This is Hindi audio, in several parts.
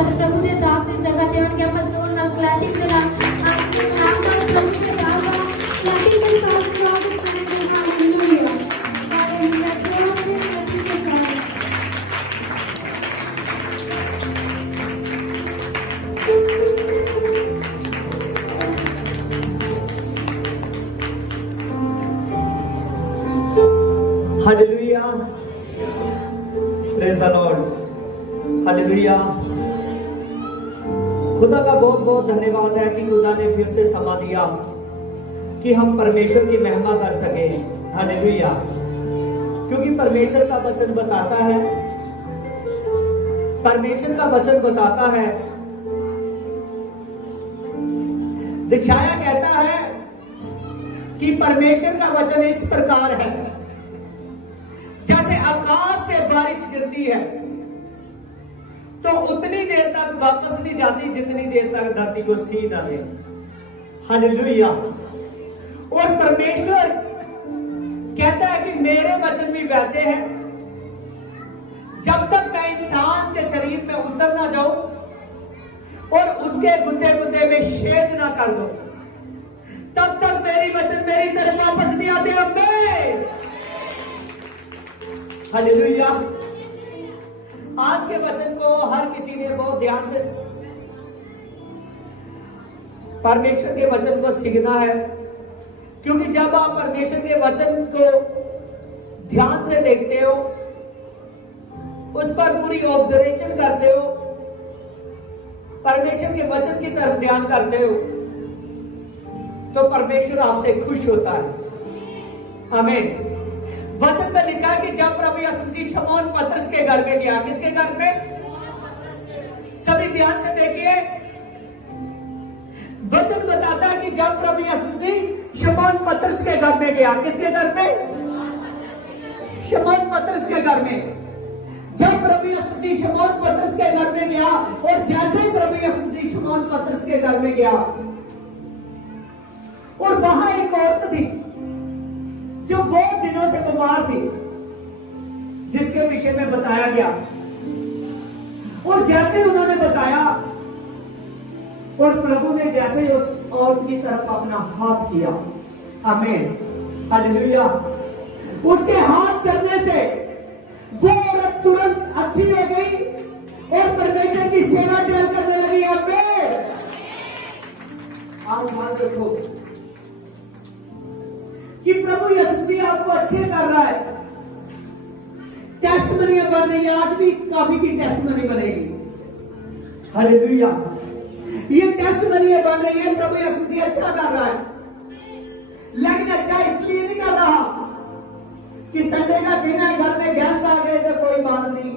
जब प्रभु दे दास इस जगह ते उनके अपन सोल नाल क्लैपिंग दे नाल नाम नाल प्रभु के दास क्लैपिंग दे साथ स्वागत करेंगे। Hallelujah hallelujah. जोर से प्रभु के साथ hallelujah. Praise the Lord. Hallelujah. खुदा का बहुत बहुत धन्यवाद है कि खुदा ने फिर से समा दिया कि हम परमेश्वर की महिमा कर सके। हालेलुया। क्योंकि परमेश्वर का वचन बताता है, परमेश्वर का वचन बताता है, दिखाया कहता है कि परमेश्वर का वचन इस प्रकार है, जैसे आकाश से बारिश गिरती है तो उतनी देर तक वापस नहीं जाती जितनी देर तक धरती को सी न दे। हालेलुया। और परमेश्वर कहता है कि मेरे वचन भी वैसे हैं, जब तक मैं इंसान के शरीर में उतर ना जाऊं और उसके गुद्दे गुद्दे में छेद ना कर दूं, तब तक मेरी वचन मेरी तरफ वापस नहीं आते। अम्मे हालेलुया। आज के वचन को हर किसी ने बहुत ध्यान से परमेश्वर के वचन को सीखना है, क्योंकि जब आप परमेश्वर के वचन को ध्यान से देखते हो, उस पर पूरी ऑब्जर्वेशन करते हो, परमेश्वर के वचन की तरफ ध्यान करते हो, तो परमेश्वर आपसे खुश होता है। आमीन। वचन में लिखा है कि जब प्रभु यीशु मसीह शमौन पतरस के घर में गया, किसके घर में? सभी ध्यान से देखिए। वचन बताता है कि जब प्रभु यीशु मसीह शमौन पतरस के घर में गया, किसके घर में? शमौन पतरस के घर में। जब प्रभु यीशु मसीह शमौन पतरस के घर में गया, और जैसे ही प्रभु यीशु मसीह शमौन पतरस के घर में गया, और वहां एक औरत थी जो बहुत दिनों से बीमार थी, जिसके विषय में बताया गया। और जैसे उन्होंने बताया, और प्रभु ने जैसे ही उस औरत की तरफ अपना हाथ किया, आमीन हालेलुया, उसके हाथ करने से वो औरत तुरंत अच्छी हो गई और परमेश्वर की सेवा करने लगी। आमीन। आप ध्यान रखो कि प्रभु यीशु मसीह आपको अच्छे कर रहा है। टेस्टमनी बढ़ रही है, आज भी काफी की टेस्टमनी बनेगी। हालेलुया। ये टेस्टमनी बढ़ रही है, प्रभु यीशु मसीह अच्छा कर रहा है। लेकिन अच्छा इसलिए नहीं कर रहा कि संडे का दिन है, घर में गेस्ट आ गए तो कोई बात नहीं,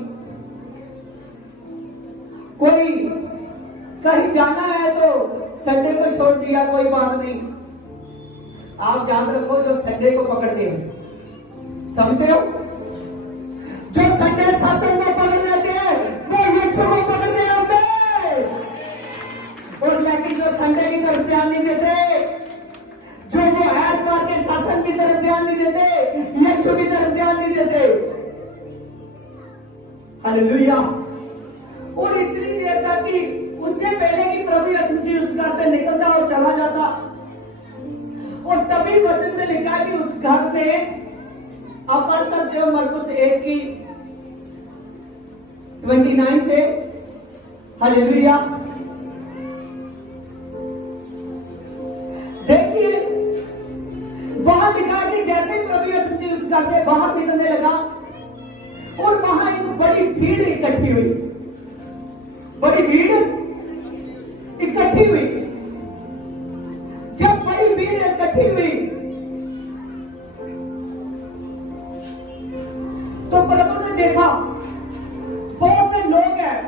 कोई कहीं जाना है तो संडे को छोड़ दिया, कोई बात नहीं। आप याद रखो, जो संडे को पकड़ते हैं, समझते हो, जो संडे सत्संग को पकड़ लेते हैं वो यीशु को पकड़ते होते, और लेकिन जो संडे की तरफ ध्यान नहीं देते, जो वो ऐतवार के सत्संग की तरफ ध्यान नहीं देते, यीशु की तरफ ध्यान नहीं देते। हालेलुया। और इतनी देर तक कि उससे पहले कि प्रभु यीशु मसीह उस घर से निकलता और चला जाता, और तभी वचन में लिखा है कि उस घर में आप पढ़ सकते हो मरकुस 1 की 29 से। हालेलुया। देखिए वहां लिखा है कि जैसे प्रभु यीशु मसीह उस घर से बाहर निकलने लगा, और वहां एक बड़ी भीड़ इकट्ठी हुई, बड़ी भीड़ इकट्ठी हुई। जब बड़ी भीड़ इकट्ठी हुई तो प्रभु ने देखा बहुत से लोग हैं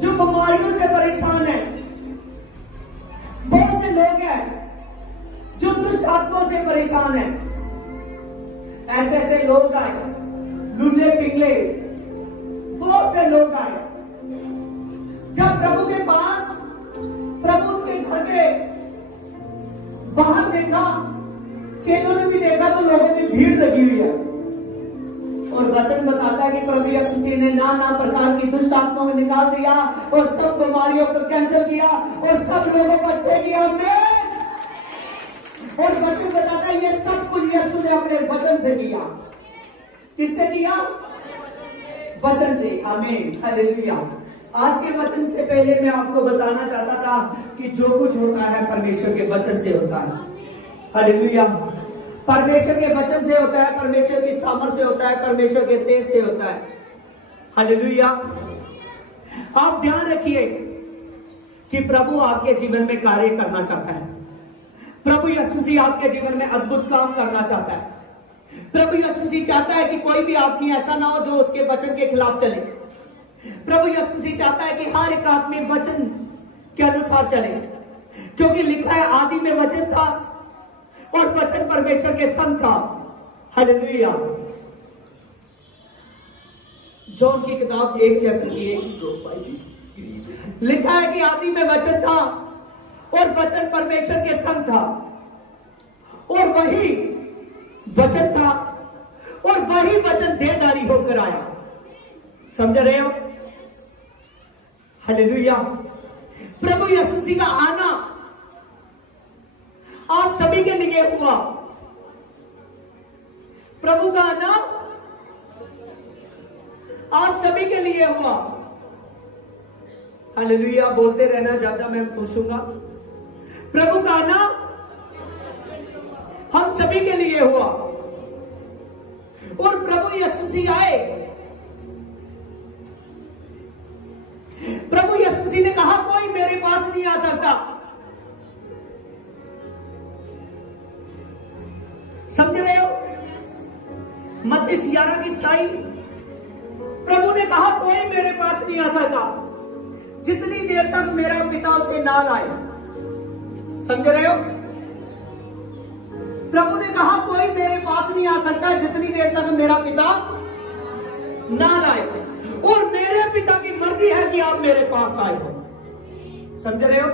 जो बीमारियों से परेशान हैं, बहुत से लोग हैं जो दुष्ट आत्माओं से परेशान हैं। ऐसे ऐसे लोग आए, लूले पिघले, बहुत से लोग आए। जब प्रभु के पास, प्रभु उसके घर के बाहर देखा, चेलों ने भी देखा तो लोगों की भीड़ लगी हुई है, और और वचन बताता है कि प्रभु यीशु मसीह ने नाना प्रकार की दुष्ट आत्माओं को निकाल दिया और सब बीमारियों को कैंसिल किया और सब लोगों को अच्छे किया। और वचन बताता है ये सब कुछ यीशु ने अपने वचन से किया। किससे किया? वचन से। आमीन, हालेलुया। आज के वचन से पहले मैं आपको बताना चाहता था कि जो कुछ होता है परमेश्वर के वचन से होता है। हालेलुया। परमेश्वर के वचन से होता है, परमेश्वर की सामर्थ से होता है, परमेश्वर के तेज से होता है। हालेलुया। आप ध्यान रखिए कि प्रभु आपके जीवन में कार्य करना चाहता है। प्रभु यीशु मसीह आपके जीवन में अद्भुत काम करना चाहता है। प्रभु यीशु मसीह चाहता है कि कोई भी आदमी ऐसा ना हो जो उसके वचन के खिलाफ चले। प्रभु यीशु मसीह चाहता है कि हर एक आदमी वचन के अनुसार चले, क्योंकि लिखा है आदि में वचन था और वचन परमेश्वर के संग था। हालेलुया। जॉन की किताब 1 चैप्टर की 1 लिखा है कि आदि में वचन था और वचन परमेश्वर के संग था और वही वचन था और वही वचन देहधारी होकर आया। समझ रहे हो? हालेलुया। प्रभु यीशु मसीह का आना आप सभी के लिए हुआ। प्रभु का आना आप सभी के लिए हुआ। हालेलुया। बोलते रहना जब जब मैं पूछूंगा। प्रभु का आना हम सभी के लिए हुआ और प्रभु यीशु मसीह आए। प्रभु यीशु मसीह ने कहा कोई मेरे पास नहीं आ सकता। समझ रहे हो? मत्ती 11 की 27 प्रभु ने कहा कोई मेरे पास नहीं आ सकता जितनी देर तक मेरा पिता उसे ना लाए। समझ रहे हो? प्रभु ने कहा कोई मेरे पास नहीं आ सकता जितनी देर तक मेरा पिता ना लाए, और मेरे पिता की मर्जी है कि आप मेरे पास आए हो। समझ रहे हो?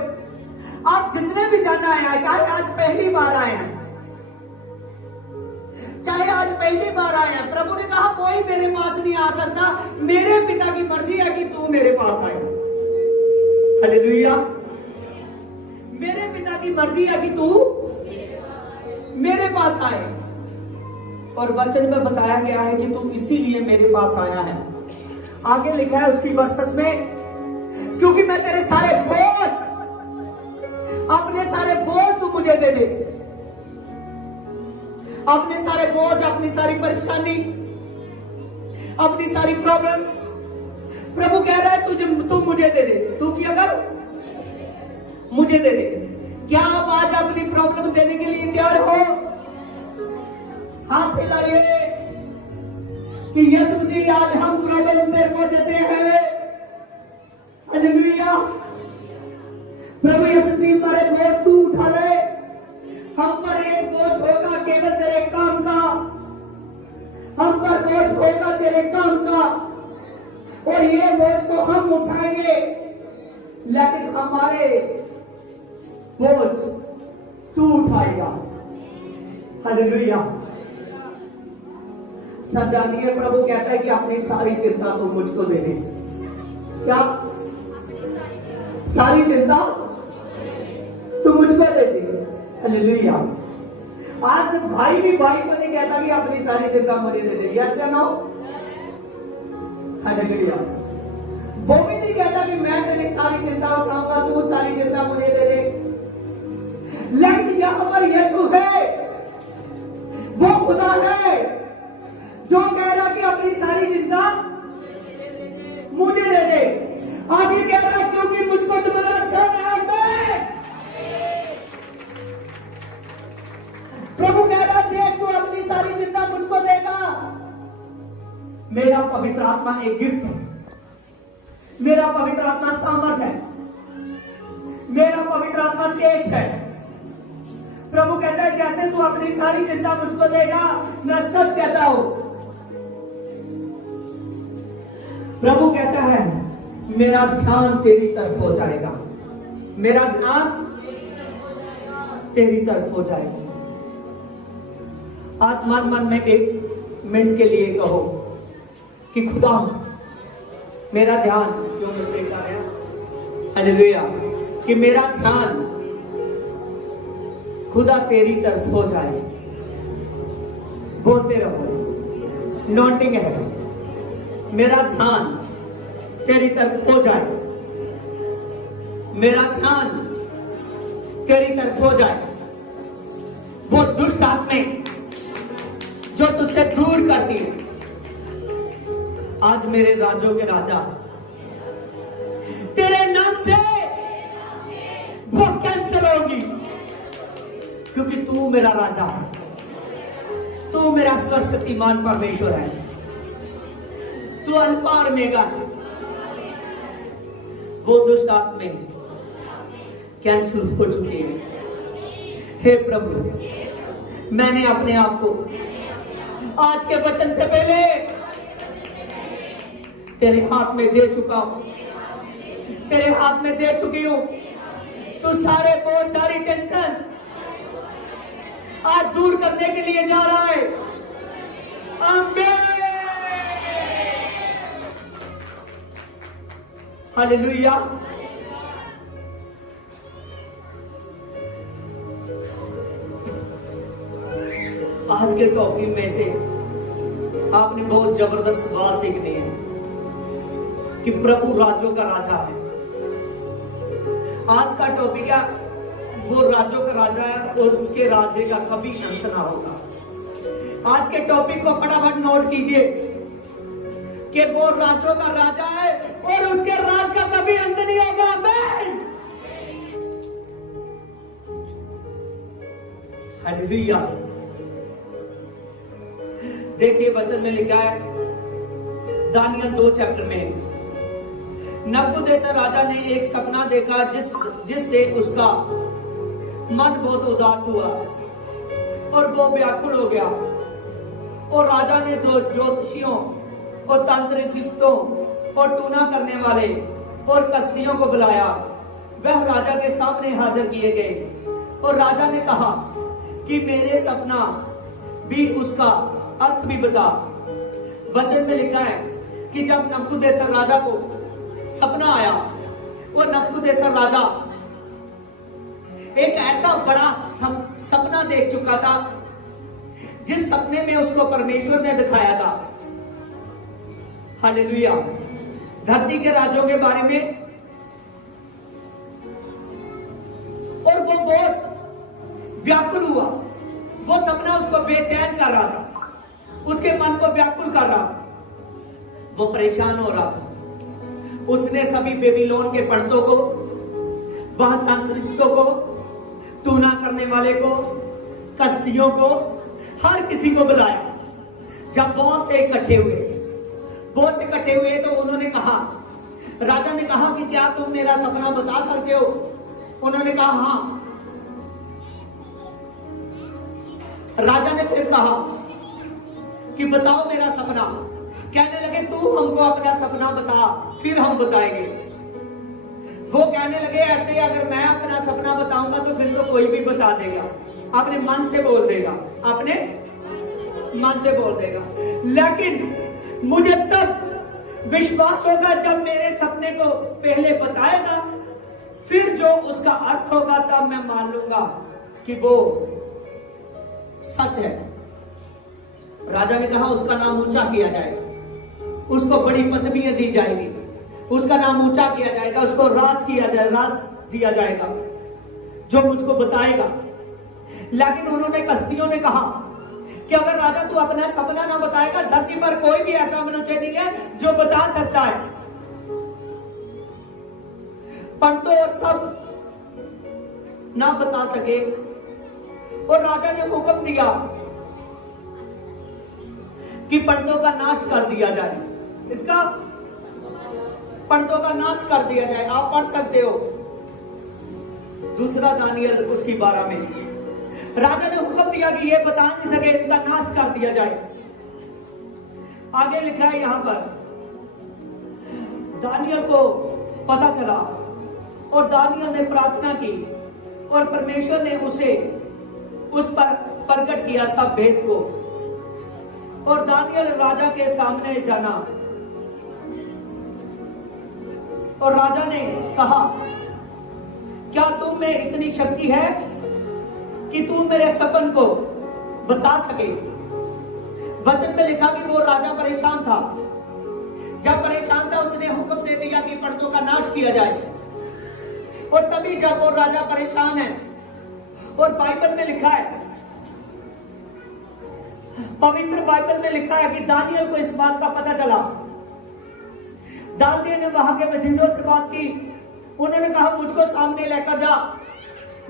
आप जितने भी जाना है, चाहे आज पहली बार आए हैं, चाहे आज पहली बार आए हैं, प्रभु ने कहा कोई मेरे पास नहीं आ सकता, मेरे पिता की मर्जी है कि तू मेरे पास आए। हालेलुया। मेरे पिता की मर्जी है कि तू मेरे पास आए, और वचन में बताया गया है कि तू इसीलिए मेरे पास आया है। आगे लिखा है उसकी वर्सेस में, क्योंकि मैं तेरे सारे बोझ, अपने सारे बोझ तू मुझे दे दे। अपने सारे बोझ, अपनी सारी परेशानी, अपनी सारी प्रॉब्लम्स प्रभु कह रहा है तू मुझे दे दे। तू क्या कर? मुझे दे दे। क्या आप आज अपनी प्रॉब्लम देने के लिए तैयार हो? हाथ हिलाइए कि यीशु मसीह आज हम प्रॉब्लम तेरे को देते हैं। हालेलुया। प्रभु यीशु मसीह हमारे बोझ तू उठा ले। हम पर एक बोझ होगा केवल तेरे काम का, हम पर बोझ होगा तेरे काम का, और ये बोझ को हम उठाएंगे, लेकिन हमारे बोझ तू उठाएगा। हालेलुया। सजानिए प्रभु कहता है कि अपनी सारी चिंता तू मुझको दे दे। क्या? सारी चिंता तू मुझको दे दे। हालेलुया। आज भाई भी भाई को नहीं कहता कि अपनी सारी चिंता मुझे दे दे। यस या नो? हालेलुया। वो भी नहीं कहता कि मैं तेरी सारी चिंता उठाऊंगा, तू सारी चिंता मुझे दे दे। लेकिन यहां पर यीशु है, वो खुदा है जो कह रहा कि अपनी सारी चिंता मुझे दे दे। आगे कह रहा क्योंकि मुझको तुम्हारा ध्यान है। प्रभु कह रहा देख तू अपनी सारी चिंता मुझको देगा। मेरा पवित्र आत्मा एक गिफ्ट है, मेरा पवित्र आत्मा सामर्थ है, मेरा पवित्र आत्मा तेज है। प्रभु कहता है जैसे तू अपनी सारी चिंता मुझको देगा, मैं सच कहता हूं, प्रभु कहता है मेरा ध्यान तेरी तरफ हो जाएगा, मेरा ध्यान तेरी तरफ हो जाएगा। आज मन में 1 मिनट के लिए कहो कि खुदा मेरा ध्यान क्यों मिस्टेक कर रहे हैं, हालेलुया, कि मेरा ध्यान खुदा तेरी तरफ हो जाए। बोलते रहो, नोटिंग है, मेरा ध्यान तेरी तरफ हो जाए, मेरा ध्यान तेरी तरफ हो जाए। वो दुष्ट आत्माएं जो तुझसे दूर करती है, आज मेरे राजों के राजा तेरे नाम से वो कैंसिल होगी, क्योंकि तू मेरा राजा है, तू मेरा सर्वशक्तिमान परमेश्वर है, तू अल्फा और ओमेगा है। वो दुष्ट आत्माएं कैंसिल हो चुकी है। हे प्रभु, मैंने अपने आप को आज के वचन से पहले तेरे हाथ में दे चुका हूं, तेरे हाथ में दे चुकी हूं। तू सारे बोझ, सारी टेंशन आज दूर करने के लिए जा रहा है। आमीन, हालेलुया। आज के टॉपिक में से आपने बहुत जबरदस्त बात सीखनी है कि प्रभु राजों का राजा है। आज का टॉपिक है, वो राजों का राजा है और उसके राज्य का कभी अंत ना होगा। आज के टॉपिक को फटाफट नोट कीजिए कि वो राजों का राजा है और उसके राज का कभी अंत नहीं होगा। आमीन, हालेलुया। देखिए वचन में लिखा है दानियल 2 चैप्टर में, नबूकदनेस्सर राजा ने एक सपना देखा जिससे उसका मन बहुत उदास हुआ और वो व्याकुल हो गया। और राजा ने 2 ज्योतिषियों और तांत्रिकों और टूना करने वाले और कसदियों को बुलाया। वह राजा के सामने हाजिर किए गए और राजा ने कहा कि मेरे सपना भी उसका अर्थ भी बता। वचन में लिखा है कि जब नबूकदनेस्सर राजा को सपना आया, वो नबूकदनेस्सर राजा एक ऐसा बड़ा सपना देख चुका था जिस सपने में उसको परमेश्वर ने दिखाया था। हालेलुया। धरती के राजों के बारे में, और वो बहुत व्याकुल हुआ। वो सपना उसको बेचैन कर रहा था, उसके मन को व्याकुल कर रहा, वो परेशान हो रहा था। उसने सभी बेबीलोन के पंडितों को, वहां तांत्रिकों को, टूना करने वाले को, कसदियों को, हर किसी को बुलाया। जब बहुत से इकट्ठे हुए तो उन्होंने कहा, राजा ने कहा कि क्या तुम मेरा सपना बता सकते हो? उन्होंने कहा हां। राजा ने फिर कहा कि बताओ मेरा सपना। कहने लगे तू हमको अपना सपना बता, फिर हम बताएंगे। वो कहने लगे ऐसे अगर मैं अपना सपना बताऊंगा तो फिर तो कोई भी बता देगा, अपने मन से बोल देगा, अपने मन से बोल देगा। लेकिन मुझे तब विश्वास होगा जब मेरे सपने को पहले बताएगा, फिर जो उसका अर्थ होगा तब मैं मान लूंगा कि वो सच है। राजा ने कहा उसका नाम ऊंचा किया जाएगा, उसको बड़ी पदवियां दी जाएगी, उसका नाम ऊंचा किया जाएगा, उसको राज दिया जाएगा जो मुझको बताएगा। लेकिन उन्होंने कसदियों ने कहा कि अगर राजा तू अपना सपना ना बताएगा, धरती पर कोई भी ऐसा मनुष्य नहीं है जो बता सकता है। पंडितों और सब ना बता सके और राजा ने हुक्म दिया कि पंडितों का नाश कर दिया जाए। इसका पंडितों का नाश कर दिया जाए। आप पढ़ सकते हो 2 दानियल उसकी 12 में। राजा ने हुक्म दिया कि ये बता नहीं सके, इनका नाश कर दिया जाए। आगे लिखा है यहां पर, दानियल को पता चला और दानियल ने प्रार्थना की और परमेश्वर ने उस पर प्रकट किया सब भेद को। और दानियल राजा के सामने जाना और राजा ने कहा, क्या तुम में इतनी शक्ति है कि तुम मेरे सपन को बता सके? वचन में लिखा कि वो राजा परेशान था। जब परेशान था उसने हुक्म दे दिया कि पर्दों का नाश किया जाए। और तभी जब वो राजा परेशान है, और बाइबल में लिखा है, पवित्र बाइबल में लिखा है कि दानियल को इस बात का पता चला। दानियल ने वहां के वजीरों से बात की। उन्होंने कहा, मुझको सामने लेकर जा,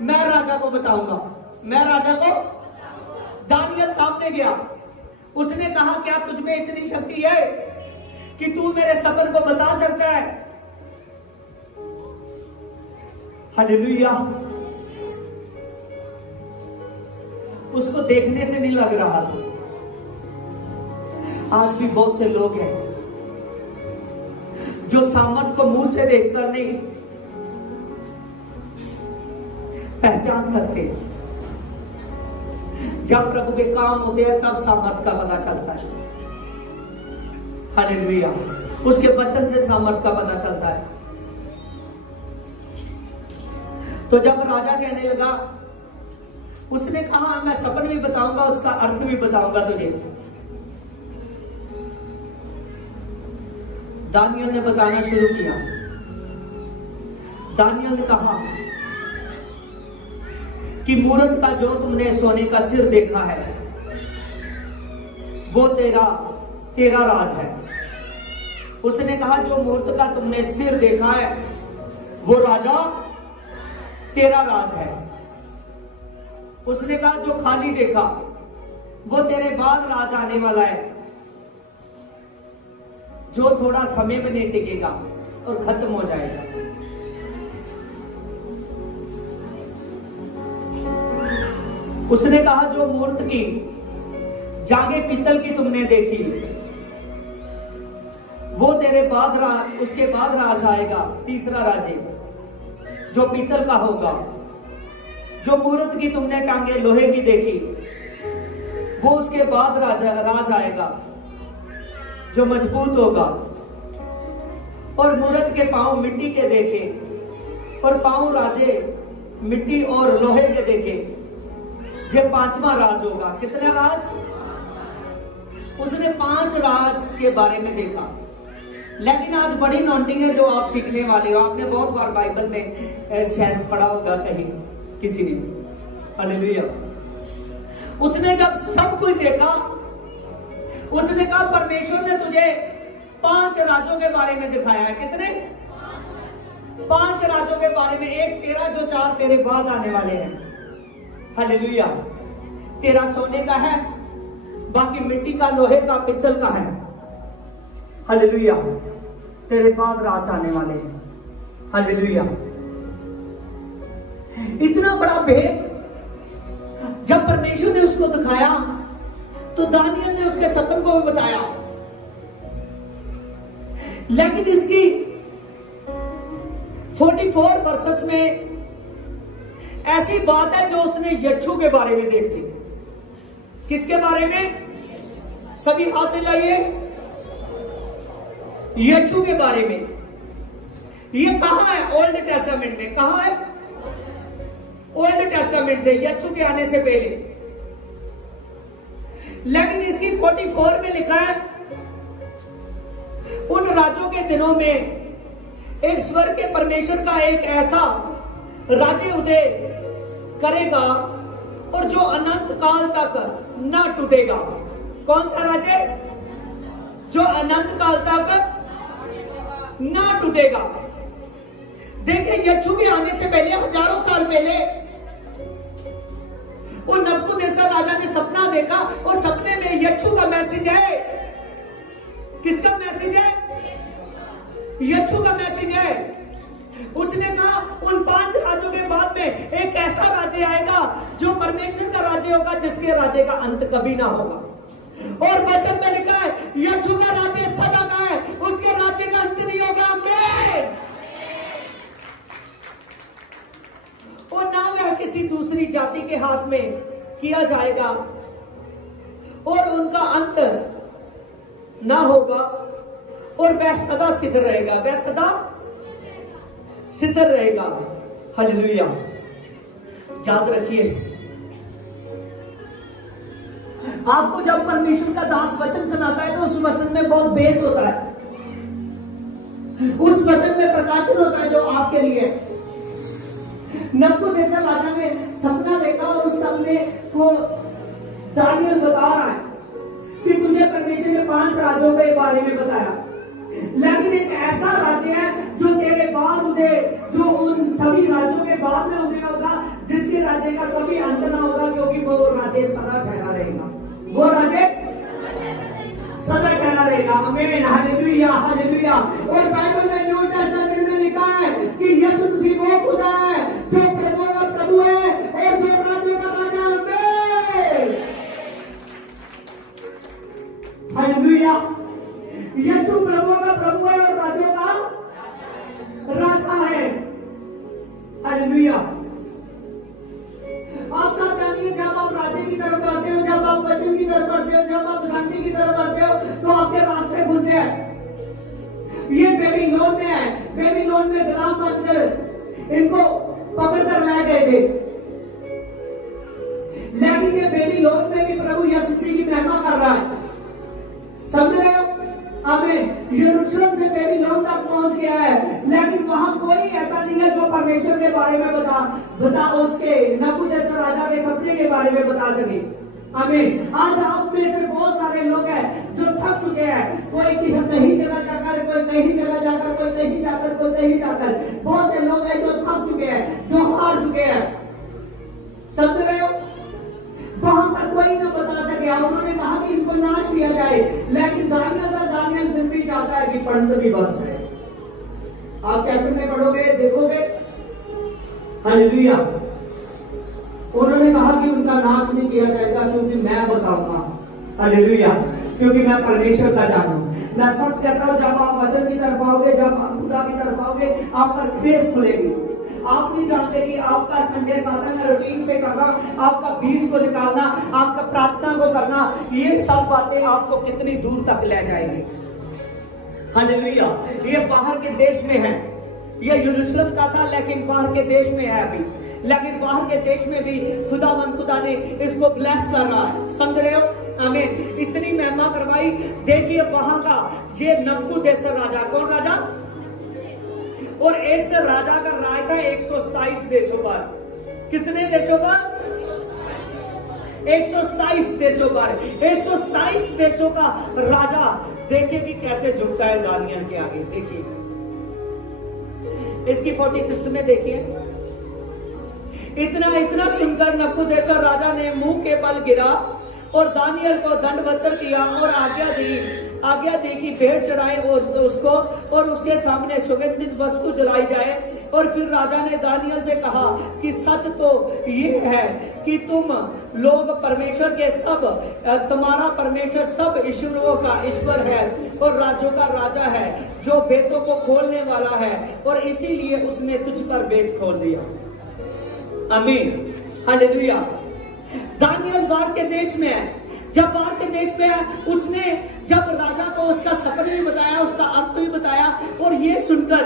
मैं राजा को बताऊंगा, मैं राजा को। दानियल सामने गया। उसने कहा, क्या तुझ में इतनी शक्ति है कि तू मेरे सपन को बता सकता है? हालेलुया। उसको देखने से नहीं लग रहा था। आज भी बहुत से लोग हैं जो सामर्थ को मुंह से देखकर नहीं पहचान सकते। जब प्रभु के काम होते हैं तब सामर्थ का पता चलता है। हालेलुया। उसके वचन से सामर्थ का पता चलता है। तो जब राजा कहने लगा, उसने कहा, मैं सपन भी बताऊंगा, उसका अर्थ भी बताऊंगा तुझे। दानियल ने बताना शुरू किया। दानियल ने कहा कि मूरत का जो तुमने सोने का सिर देखा है वो तेरा राज है। उसने कहा, जो मूरत का तुमने सिर देखा है वो राजा तेरा राज है। उसने कहा, जो खाली देखा वो तेरे बाद राज आने वाला है, जो थोड़ा समय में नहीं टिकेगा और खत्म हो जाएगा। उसने कहा, जो मूर्त की जांघें पीतल की तुमने देखी वो तेरे बाद उसके बाद राज आएगा, तीसरा राजे जो पीतल का होगा। जो मूर्त की तुमने टांगे लोहे की देखी वो उसके बाद राज आएगा जो मजबूत होगा। और मूर्त के पांव मिट्टी के देखे और पांव राजे मिट्टी और लोहे के देखे, ये पांचवा राज होगा। कितने राज? उसने 5 राज के बारे में देखा। लेकिन आज बड़ी नोटिंग है जो आप सीखने वाले हो। आपने बहुत बार बाइबल में शायद पढ़ा होगा कहीं किसी ने। हालेलुया। उसने जब सब कुछ देखा, उसने कहा, परमेश्वर ने तुझे 5 राजों के बारे में दिखाया है। कितने? 5 राजों के बारे में। एक तेरा, जो 4 तेरे बाद आने वाले हैं। हालेलुया। तेरा सोने का है, बाकी मिट्टी का, लोहे का, पित्तल का है। हालेलुया। तेरे बाद राज आने वाले हैं। हालेलुया। इतना बड़ा भेद जब परमेश्वर ने उसको दिखाया तो दानियल ने उसके सपन को भी बताया। लेकिन इसकी 44 वर्सेस में ऐसी बात है जो उसने यच्छू के बारे में देखी। किसके बारे में? सभी हाथ लाइए। यच्छू के बारे में। ये कहां है? ओल्ड टेस्टामेंट में। कहां है? ओल्ड टेस्टामेंट से, यच्छू के आने से पहले। लेकिन इसकी 44 में लिखा है, उन राजों के दिनों में एक स्वर्ग के परमेश्वर का एक ऐसा राज्य उदय करेगा और जो अनंत काल तक न टूटेगा। कौन सा राज्य? जो अनंत काल तक न टूटेगा। देखिए, यच्छू के आने से पहले, हजारों साल पहले, वो नबूकदनेस्सर राजा ने सपना देखा और सपने में यच्छू का मैसेज है। किसका मैसेज है? यच्छू का मैसेज है। उसने कहा, उन 5 राज्यों के बाद में एक ऐसा राज्य आएगा जो परमेश्वर का राज्य होगा, जिसके राज्य का अंत कभी ना होगा। और वचन में लिखा है, यच्छू का राज्य सदा का है, उसके राज्य का अंत नहीं होगा। और ना वह किसी दूसरी जाति के हाथ में किया जाएगा और उनका अंत ना होगा और वह सदा सिद्ध रहेगा। वह सदा स्थिर रहेगा। हालेलुया। याद रखिए, आपको जब परमेश्वर का दास वचन सुनाता है तो उस वचन में बहुत भेद होता है, उस वचन में प्रकाशन होता है जो आपके लिए। नबूकदनेस्सर राजा ने सपना देखा और उस सपने को दानियल बता रहा है कि तुझे परमेश्वर ने 5 राज्यों के बारे में बताया, लेकिन एक ऐसा राज्य है जो तेरे बाद उदय, जो उन सभी राज्यों के बाद में उदय होगा, जिसके राज्य का कभी अंत ना होगा, क्योंकि वो राज्य सदा ठहरा रहेगा। वो राज्य सदा ठहरा रहेगा। आमीन। Hallelujah, hallelujah. और बाइबल में न्यू टेस्टामेंट में लिखा है कि यीशु मसीह वो खुदा है जो प्रभु का प्रभु है और जो राज्य का राजा है। हालेलुया। यीशु प्रभु का प्रभु है और राज्यों का राजा है। हालेलुया। आप सब जानिए, जब आप राज्य की तरफ बढ़ते हो, जब आप वचन की तरफ बढ़ते हो, जब आप शांति की तरफ बढ़ते हो, तो आपके रास्ते खुलते हैं। ये बेबीलोन में है, बेबीलोन में गुलाम बनकर इनको पकड़कर ले गए थे, लेकिन ये बेबीलोन में भी प्रभु यीशु मसीह की महिमा कर रहा है। समझ रहे हो? आमीन। यरूशलेम से बेबीलोन तक पहुंच गया है, लेकिन वहां कोई ऐसा नहीं है जो परमेश्वर के बारे में बता उसके नबूकदनेस्सर राजा के सपने के बारे में बता सके। आमीन। आज आप में से बहुत सारे लोग हैं जो थक चुके हैं, कोई नई जगह जाकर, कोई नई जगह जाकर, कोई नहीं जाकर, कोई नहीं जाकर। बहुत से लोग हैं जो थक चुके हैं, जो हार चुके हैं। समझ रहे हो? वहां तक कोई ना बता सके। उन्होंने कहा कि इनको नाश किया जाए, लेकिन दानियल दिन भी चाहता है कि पंडित भी बच जाए। आप चैप्टर में पढ़ोगे, देखोगे। हालेलुया। उन्होंने कहा कि उनका नाश नहीं किया जाएगा, क्योंकि मैं बताऊंगा। हालेलुया। क्योंकि मैं परमेश्वर का जानू। मैं सच कहता हूं, जब आप वचन की तरफ आओगे, जब आप खुदा की तरफ आओगे, आप पर ग्रेस खुलेगी। आप नहीं जानते कि आपका संडे शासन रूटीन से करना, आपका 20 को निकालना, आपका प्रार्थना को करना, ये सब बातें आपको कितनी दूर तक ले जाएंगी। हालेलुया। ये बाहर के देश में है, ये यरूशलेम का था, लेकिन बाहर के देश में है अभी। लेकिन बाहर के देश में भी खुदा ने इसको ब्लेस कर रहा है। समझ रहे हो? हमें इतनी महिमा करवाई। देखिए वहां का ये नबूकदनेस्सर राजा, कौन राजा? और इस राजा का राज था 127 देशों पर। कितने देशों पर? 127 देशों पर। 127 देशों का राजा देखिए कि कैसे झुकता है दानियल के आगे। देखिए इसकी 46 में देखिए, इतना सुनकर नबूकदनेस्सर राजा ने मुंह के बल गिरा और दानियल को दंडवत किया और आज्ञा दी कि भेंट चढ़ाए उसको और उसके सामने सुगंधित वस्तु जलाई जाए। और फिर राजा ने दानियल से कहा कि सच तो ये है कि तुम लोग परमेश्वर के सब, तुम्हारा परमेश्वर सब ईश्वरों का ईश्वर है और राज्यों का राजा है, जो भेदों को खोलने वाला है, और इसीलिए उसने तुझ पर भेद खोल दिया। आमीन। हालेलुया। दानियल बाहर के देश में है। जब बाहर के देश में है, उसने जब राजा को उसका सपना भी बताया, उसका अर्थ भी बताया, और ये सुनकर,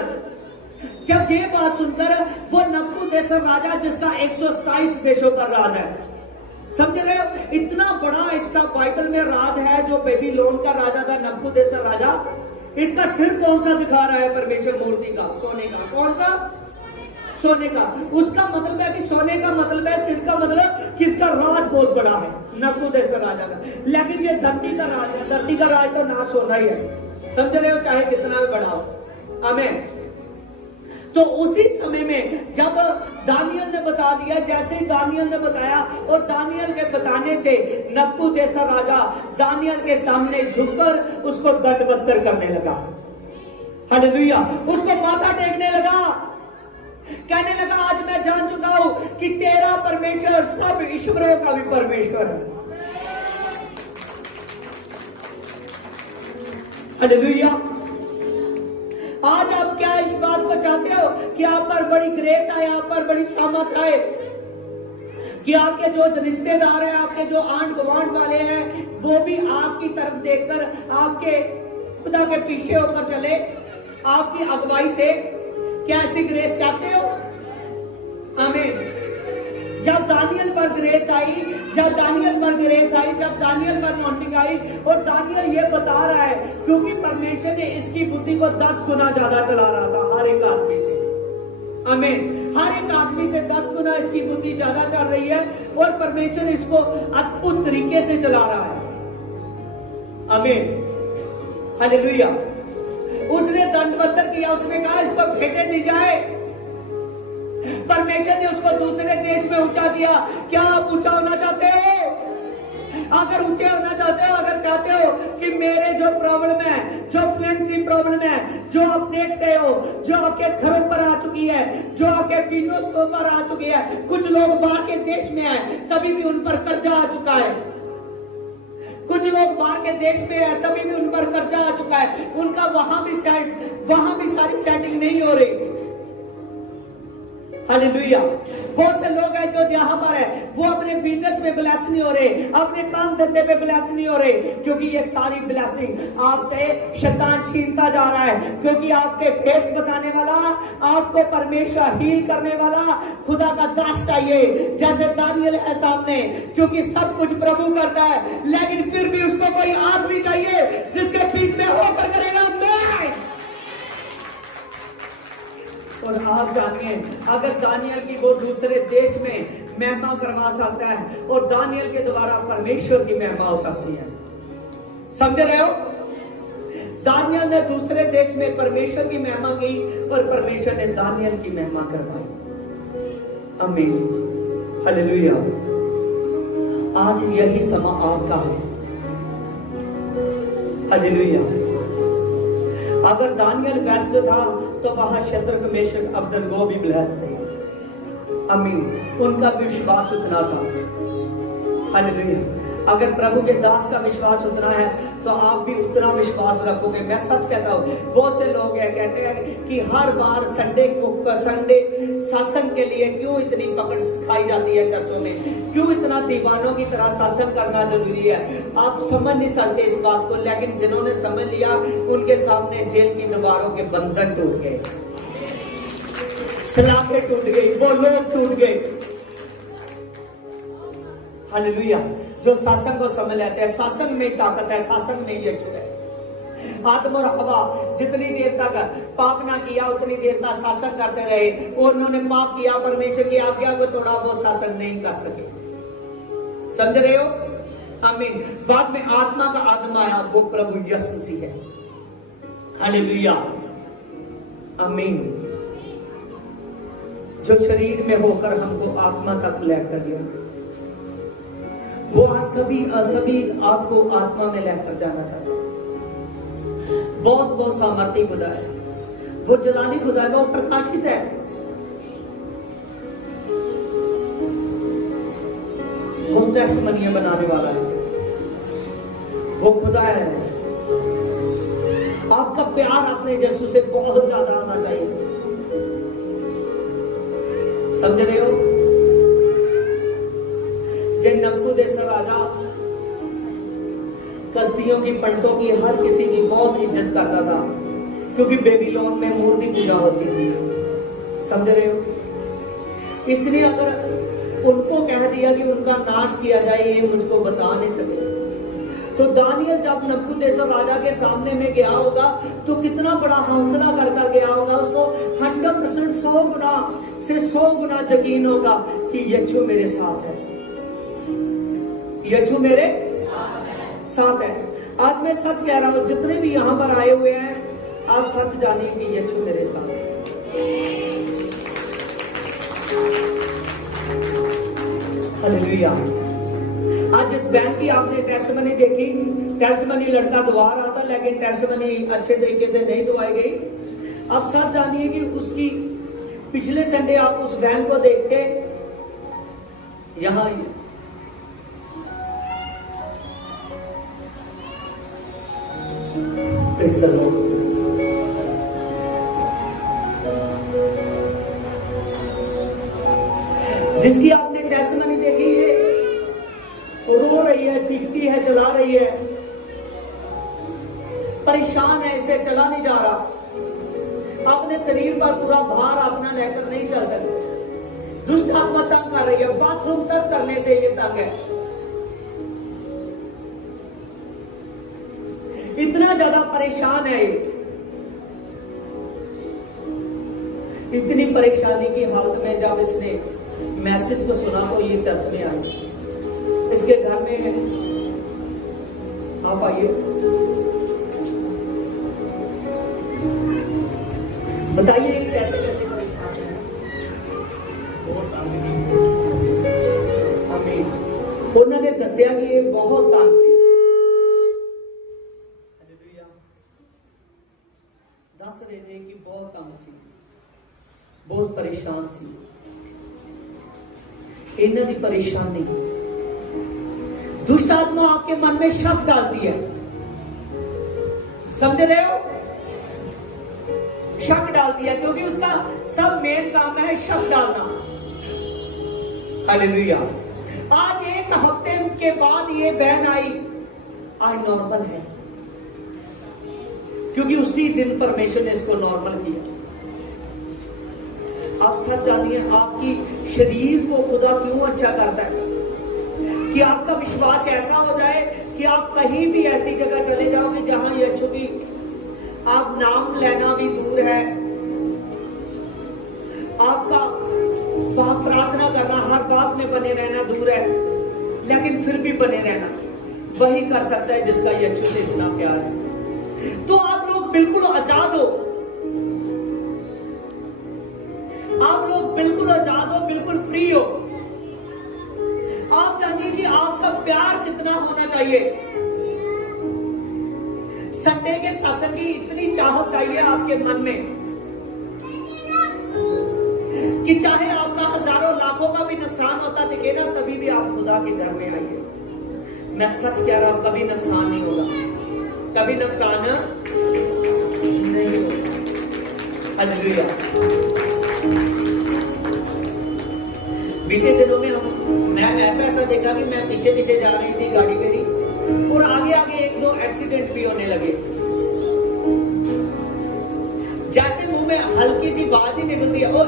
जब ये बात सुनकर, वो नबूकदनेस्सर राजा जिसका 127 देशों पर राज है, समझ रहे हो? इतना बड़ा इसका बाइबल में राज है, जो बेबीलोन का राजा था नबूकदनेस्सर राजा। इसका सिर कौन सा दिखा रहा है? परमेश्वर मूर्ति का, सोने का। कौन सा? सोने का। उसका मतलब है कि सोने का मतलब है, सिर का मतलब कि इसका राज बहुत बड़ा है नबूकदनेस्सर राजा का। लेकिन ये धरती का राज है, धरती का राज तो नाश होना ही है। समझ रहे हो? चाहे कितना भी बड़ा हो। आमीन। तो उसी समय में जब दानियल ने बता दिया, जैसे ही दानियल ने बताया, और दानियल के बताने से नबूकदनेस्सर राजा दानियल के सामने झुककर उसको दंडवत करने लगा। हालेलुया। उसको माथा टेकने लगा, कहने लगा, आज मैं जान चुका हूं कि तेरा परमेश्वर सब ईश्वरों का भी परमेश्वर है। हालेलुया। आज आप क्या इस बात को चाहते हो कि आप पर बड़ी ग्रेस आए, आप पर बड़ी सामर्थ आए, कि आपके जो रिश्तेदार हैं, आपके जो आंट गवांड वाले हैं, वो भी आपकी तरफ देखकर आपके खुदा के पीछे होकर चले, आपकी अगुवाई से, क्या ऐसी ग्रेस चाहते हो? आमीन। जब दानियल पर ग्रेस आई, जब दानियल पर नॉटिंग आई, और दानियल ये बता रहा है क्योंकि परमेश्वर ने इसकी बुद्धि को 10 गुना ज्यादा चला रहा था हर एक आदमी से। आमीन। हर एक आदमी से 10 गुना इसकी बुद्धि ज्यादा चल रही है और परमेश्वर इसको अद्भुत तरीके से चला रहा है। आमीन। हालेलुया। उसने दंडवत किया, उसने कहा इसको भेंटें दी जाए। परमेश्वर ने उसको दूसरे देश में ऊंचा किया। क्या आप ऊंचा होना चाहते हो? अगर ऊंचे होना चाहते हो, अगर चाहते हो कि मेरे जो प्रॉब्लम है, जो फ्लुएंसी प्रॉब्लम है, जो आप देख रहे हो, जो आपके घरों पर आ चुकी है, जो आपके बिजनेस पर आ चुकी है, कुछ लोग बाहर के देश में आए तभी भी उन पर कर्जा आ चुका है। कुछ लोग बाहर के देश में है तभी भी उन पर कर्जा आ चुका है। उनका वहां भी सारी सेटिंग नहीं हो रही। हालेलुया। बहुत से लोग हैं जो जहां पर है वो अपने बिजनेस में ब्लेस नहीं हो रहे, अपने काम धंधे पे ब्लेस नहीं हो रहे, क्योंकि ये सारी ब्लेसिंग आपसे शैतान छीनता जा रहा है। क्योंकि आपके फेथ बताने वाला, आपको परमेश्वर हील करने वाला खुदा का दास चाहिए, जैसे दानियल है सामने। क्योंकि सब कुछ प्रभु करता है, लेकिन फिर भी उसको कोई आदमी चाहिए जिसके बीच में होकर करेगा। और आप जानिए, अगर दानियल की वो दूसरे देश में महिमा करवा सकता है और दानियल के द्वारा परमेश्वर की महिमा हो सकती है। समझ रहे हो? दानियल ने दूसरे देश में परमेश्वर की महिमा की और परमेश्वर ने दानियल की महिमा करवाई। आमीन। हालेलुया। आज यही समय आपका है। हालेलुया। अगर दानियल बेस्ट था तो वहां शद्रक मेशक अबेदनगो भी ब्लेस थे। आमीन। उनका भी विश्वास उतना था। हालेलुया। अगर प्रभु के दास का विश्वास उतना है तो आप भी उतना विश्वास रखोगे। मैं सच कहता हूं, बहुत से लोग हैं कहते हैं कि हर बार संडे सत्संग के लिए क्यों इतनी पकड़ सिखाई जाती है चर्चों में, क्यों इतना दीवानों की तरह सत्संग करना जरूरी है। आप समझ नहीं सकते इस बात को, लेकिन जिन्होंने समझ लिया उनके सामने जेल की दीवारों के बंधन टूट गए, सलाखें टूट गई, वो लोग टूट गए। हालेलुया। जो सत्संग को समझ लेते हैं, सत्संग में ताकत है, सत्संग में यीशु है। आदम और हवा जितनी देर तक पाप ना किया उतनी देर तक सत्संग करते रहे, और उन्होंने पाप किया, परमेश्वर की आज्ञा को थोड़ा बहुत सत्संग नहीं कर सके। समझ रहे हो? आमीन। बाद में आत्मा का आदम आया, वो प्रभु यीशु मसीह है। हालेलुया। आमीन। जो शरीर में होकर हमको आत्मा तक लेकर गया, वो सभी आपको आत्मा में लेकर जाना चाहता है। बहुत सामर्थ्य खुदा है, वो जलाली खुदा है, वो प्रकाशित है। वो टेस्टमनी बनाने वाला है, वो खुदा है। आपका प्यार अपने यीशु से बहुत ज्यादा आना चाहिए। समझ रहे हो? नबूकदनेस्सर राजा कसदियों की, पंडितों की, हर किसी की बहुत इज्जत करता था, क्योंकि बेबीलोन में मूर्ति पूजा होती थी। समझ रहे हो? इसलिए अगर उनको कह दिया कि उनका नाश किया जाए, ये मुझको बता नहीं सके। तो दानियल जब नबूकदनेस्सर राजा के सामने में गया होगा तो कितना बड़ा हौसला कर गया होगा। उसको 100% 100 गुना से 100 गुना यकीन होगा कि यीशु मेरे साथ है, यीशु मेरे साथ है। आज मैं सच कह रहा हूं, जितने भी यहां पर आए हुए हैं, आप सच जानिए कि यीशु मेरे साथ है। हालेलुया। आज इस बहन की आपने टेस्टमनी देखी, टेस्टमनी लड़का दुआ रहा था, लेकिन टेस्टमनी अच्छे तरीके से नहीं दुआई गई। अब सच जानिए कि उसकी पिछले संडे आप उस बहन को देखते यहां जिसकी आपने टेस्टमनी देखी, ये रो रही है, चीखती है, चला रही है, परेशान है, इससे चला नहीं जा रहा। अपने अपने शरीर पर पूरा भार अपना लेकर नहीं चल सकते। दुष्ट आत्मा तंग कर रही है, बाथरूम तक करने से ये तंग है। इतना ज्यादा परेशान है ये। इतनी परेशानी की हालत में जब इसने मैसेज को सुना तो ये चर्च में आई। इसके घर में आप आइए, बताइए कैसे कैसे परेशान है। उन्होंने दसिया कि ये बहुत तंग सी, दस रहे ने कि बहुत तंग सी, बहुत परेशान सी। इन्हां दी परेशानी दुष्ट आत्मा आपके मन में शक डालती है, समझ रहे हो? शक डालती है, क्योंकि उसका सब मेन काम है शक डालना। हालेलुया। आज एक हफ्ते के बाद ये बहन आई, आज नॉर्मल है, क्योंकि उसी दिन परमेश्वर ने इसको नॉर्मल किया। आप सच जानिए, आपकी शरीर को खुदा क्यों अच्छा करता है कि आपका विश्वास ऐसा हो जाए कि आप कहीं भी ऐसी जगह चले जाओगे जहां ये छुपी, आप नाम लेना भी दूर है, आपका बात प्रार्थना करना, हर बात में बने रहना दूर है, लेकिन फिर भी बने रहना वही कर सकता है जिसका यीशु से इतना प्यार है। तो आप लोग बिल्कुल आजाद हो, आप लोग बिल्कुल आजाद हो, बिल्कुल फ्री हो। आप जानिए कि आपका प्यार कितना होना चाहिए। संडे के सत्संग की इतनी चाहत चाहिए आपके मन में कि चाहे आपका हजारों लाखों का भी नुकसान होता दिखे ना, तभी भी आप खुदा के घर में आइए। मैं सच कह रहा हूं, कभी नुकसान नहीं होगा, कभी नुकसान नहीं होगा। हालेलुया। बीते दिनों में मैं ऐसा देखा कि मैं पीछे पीछे जा रही थी गाड़ी मेरी, और आगे आगे एक दो एक्सीडेंट भी होने लगे। जैसे मुंह में हल्की सी बात ही निकलती है और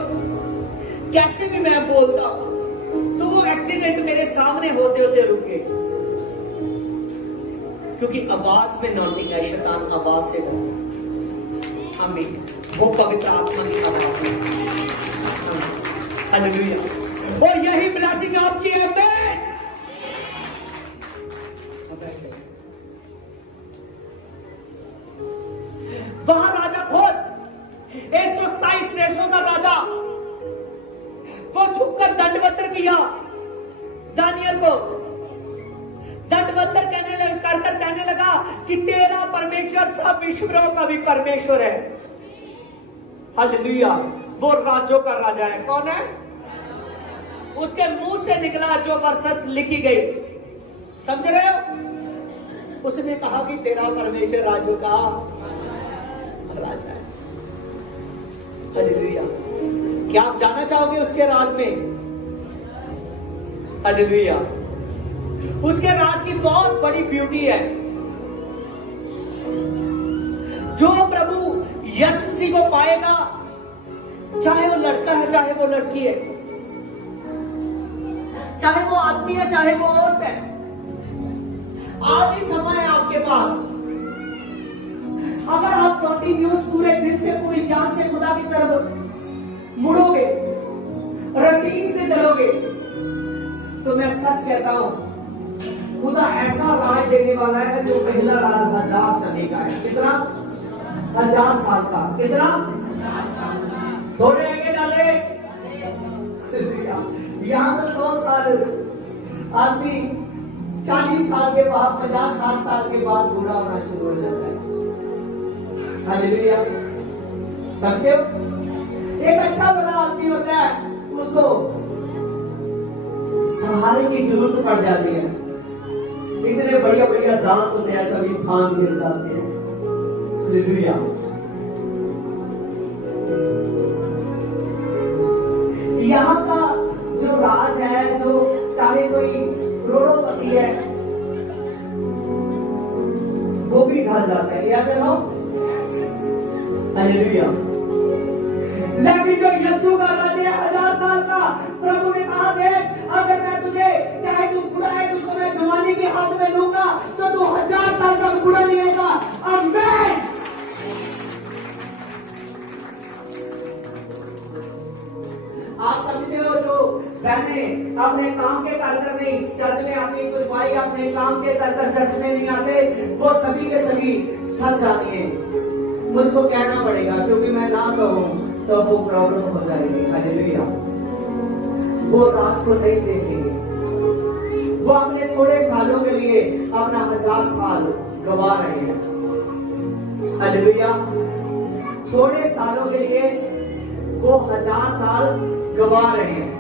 कैसे भी मैं बोलता तो वो एक्सीडेंट मेरे सामने होते होते रुके, क्योंकि आवाज में नॉटिंग है, शैतान आवाज से डरता। आमीन। वो पवित्र आत्मा की आवाज है। हालेलुया। और यही ब्लेसिंग आपकी है। वहां राजा खोद 127 देशों का राजा, वो झुककर दंडवत किया दानियल को, दंडवत कहने लगा कि तेरा परमेश्वर सब ईश्वरों का भी परमेश्वर है। हालेलुया। वो राजों का राजा है। कौन है? उसके मुंह से निकला जो वर्सेस लिखी गई, समझ रहे हो? उसने कहा कि तेरा परमेश्वर राजों का राजा है। हालेलुया। क्या आप जाना चाहोगे उसके राज में? हालेलुया। उसके राज की बहुत बड़ी ब्यूटी है। जो प्रभु यीशु मसीह को पाएगा, चाहे वो लड़का है चाहे वो लड़की है, चाहे वो आदमी है चाहे वो औरत है, आज ही समय है आपके पास। अगर आप 20 न्यूज पूरे दिन से पूरी जान से खुदा की तरफ मुड़ोगे, रूटीन से चलोगे, तो मैं सच कहता हूं खुदा ऐसा राज देने वाला है जो पहला राज 1000 समय का है। कितना? 1000 साल का। कितना? थोड़े आगे डाले। यहां तो 100 साल आदमी 40 साल के बाद 50-60 साल के बाद बूढ़ा होना शुरू हो जाता है। हालेलुया। समझते हो? एक अच्छा बड़ा आदमी होता है, उसको सहारे की जरूरत पड़ जाती है। इतने बढ़िया बढ़िया दांत होते हैं, सभी धान गिर जाते हैं। हालेलुया। यहाँ का जो राज है, जो चाहे कोई करोड़पति है, वो भी ढल जाता है। ऐसे हो? हालेलुया। लेकिन जो यीशु का राज्य 1000 साल का, प्रभु ने कहा देख, अगर मैं तुझे, चाहे तू बूढ़ा है, तुझको मैं जवानी के हाथ में लूंगा तो तू 1000 साल का बूढ़ा नहीं होगा। आमीन। आप समझते हो, जो बहनें अपने काम के कर नहीं चर्च में आती है, कुछ भाई अपने काम के कर चर्च में नहीं आते, वो सभी के सभी सच जाती है। मुझको कहना पड़ेगा, क्योंकि मैं ना कहूं तो वो प्रॉब्लम हो जाएगी। हालेलुया। वो राज को नहीं देखेंगे, वो अपने थोड़े सालों के लिए अपना 1000 साल गवा रहे हैं। हालेलुया। थोड़े सालों के लिए वो 1000 साल गवा रहे हैं।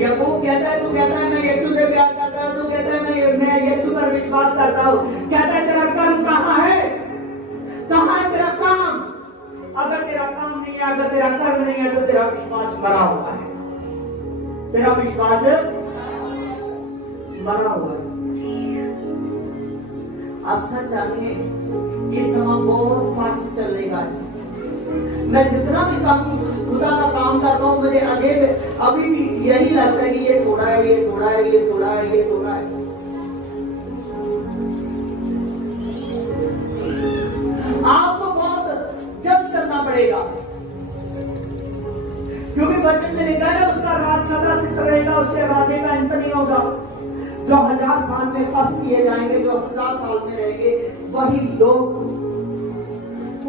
याकूब कहता है, तू कहता है मैं यीशु से प्यार करता हूं, तू कहता है मैं यीशु पर विश्वास करता हूं, कहता है तेरा कर्म कहां है? कहां है तेरा काम? अगर तेरा काम नहीं है, अगर तेरा कर्म नहीं है, तो तेरा विश्वास मरा हुआ है। तेरा विश्वास मरा हुआ है। अच्छा जानिए, ये समय बहुत फास्ट चलेगा। मैं जितना भी काम, खुदा का काम कर रहा हूं, मुझे अभी भी यही लगता है कि ये थोड़ा है, ये थोड़ा है, ये थोड़ा है, ये थोड़ा है। आपको बहुत जल्द चलना पड़ेगा, क्योंकि वचन में लिखा है, उसका राज सदा सिद्ध रहेगा, उसके राज्य का अंत नहीं होगा। जो 1000 साल में फर्स्ट किए जाएंगे, जो 1000 साल में रहेंगे, वही लोग,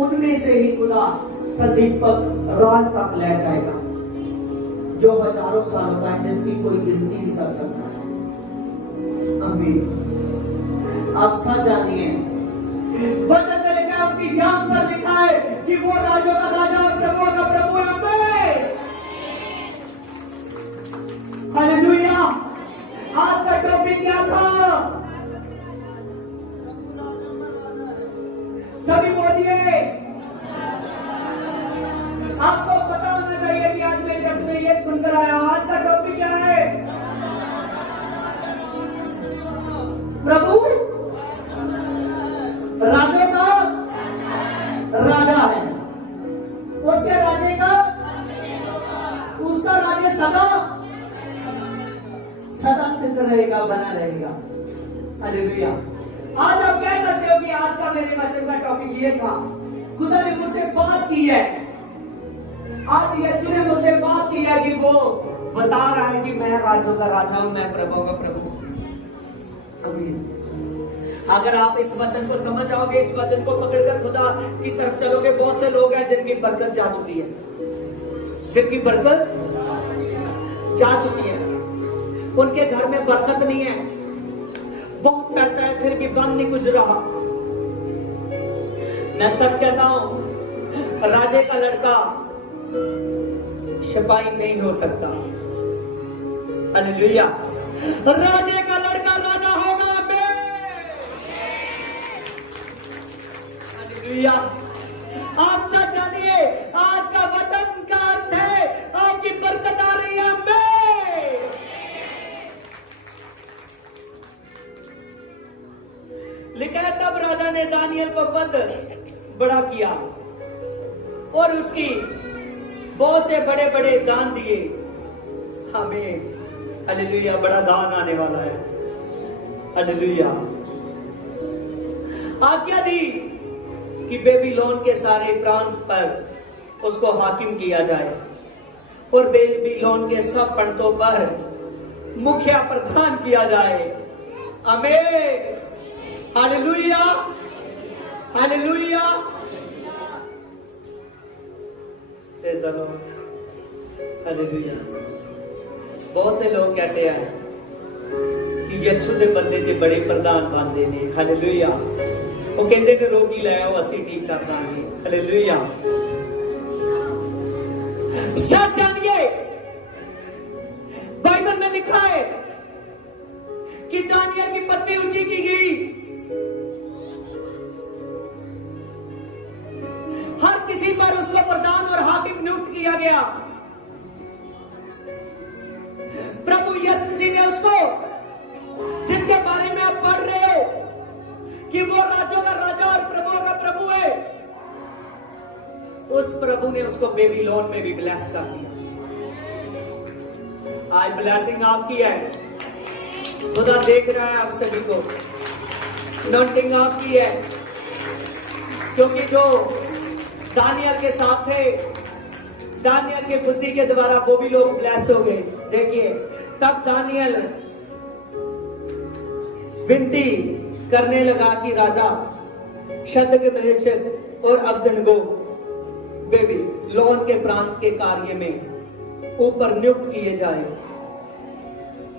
उनमें से ही खुदा सदीपक राज तक ले जाएगा, जो हजारों सालों का है, जिसकी कोई गिनती नहीं कर सकता। आमीन। आप सब जानिए, वचन में लिखा है, उसकी जान पर लिखा है कि वो राजों का राजा और प्रभुओं का प्रभु है। हालेलुया। आज का टॉपिक क्या था? सभी बोलिए। आपको पता होना चाहिए कि आज मैं चर्च में ये सुनकर आया। आज का टॉपिक क्या है? प्रभु राजा का राजा है, उसके राज्य का, उसका राज्य सदा सिद्ध रहेगा, बना रहेगा। हालेलुया। आज आप कह सकते हो कि आज का मेरे वचन का टॉपिक ये था। खुदा ने मुझसे बात की है, आज यीशु ने मुझसे बात की है कि वो बता रहा है कि मैं राजों का राजा हूं, मैं प्रभु का प्रभु। आमीन। अगर आप इस वचन को समझ जाओगे, इस वचन को पकड़कर खुदा की तरफ चलोगे, बहुत से लोग हैं जिनकी बरकत जा चुकी है, जिनकी बरकत जा चुकी है, उनके घर में बरकत नहीं है, बहुत पैसा है फिर भी बंद नहीं कुछ रहा। मैं सच कहता हूं, राजे का लड़का सिपाही नहीं हो सकता। हालेलुया। राजे का लड़का राजा होगा। हालेलुया। आप सब जानिए, आज का वचन का अर्थ है आपकी बरकत आ रही है। लिखा है, तब राजा ने दानियल को पद बड़ा किया और उसकी बहुत से बड़े बड़े दान दिए। हमें हालेलुया, बड़ा दान आने वाला है। हालेलुया। आज्ञा दी कि बेबीलोन के सारे प्रांत पर उसको हाकिम किया जाए और बेबीलोन के सब पंडितों पर मुखिया प्रधान किया जाए। आमीन। हालेलुया। हालेलुया। हालेलुया। बहुत से लोग कहते हैं कि यीशु दे बंदे जे बड़े प्रधान बनते ने। हालेलुया। वो कहते कि रोगी ले आओ, असी ठीक कर देंगे। हालेलुया। सच जानिए, बाइबल में लिखा है कि दानियल की पदवी ऊंची की गई। हर किसी पर उसको प्रधान और हाकिम नियुक्त किया गया। प्रभु यीशु जी ने उसको, जिसके बारे में आप पढ़ रहे हो कि वो राजों का राजा और प्रभुओं का प्रभु है, उस प्रभु ने उसको बेबीलोन में भी ब्लेस कर दिया। आज ब्लेसिंग आपकी है, खुदा देख रहा है आप सभी को, नोटिंग आपकी है, क्योंकि जो दानियल के साथ थे, दानियल के बुद्धि के द्वारा वो भी लोग ब्लेस हो गए। देखिए, तब दानियल विनती करने लगा कि राजा शद्रक मेशक और अबेदनगो बेबीलोन के प्रांत के कार्य में ऊपर नियुक्त किए जाए।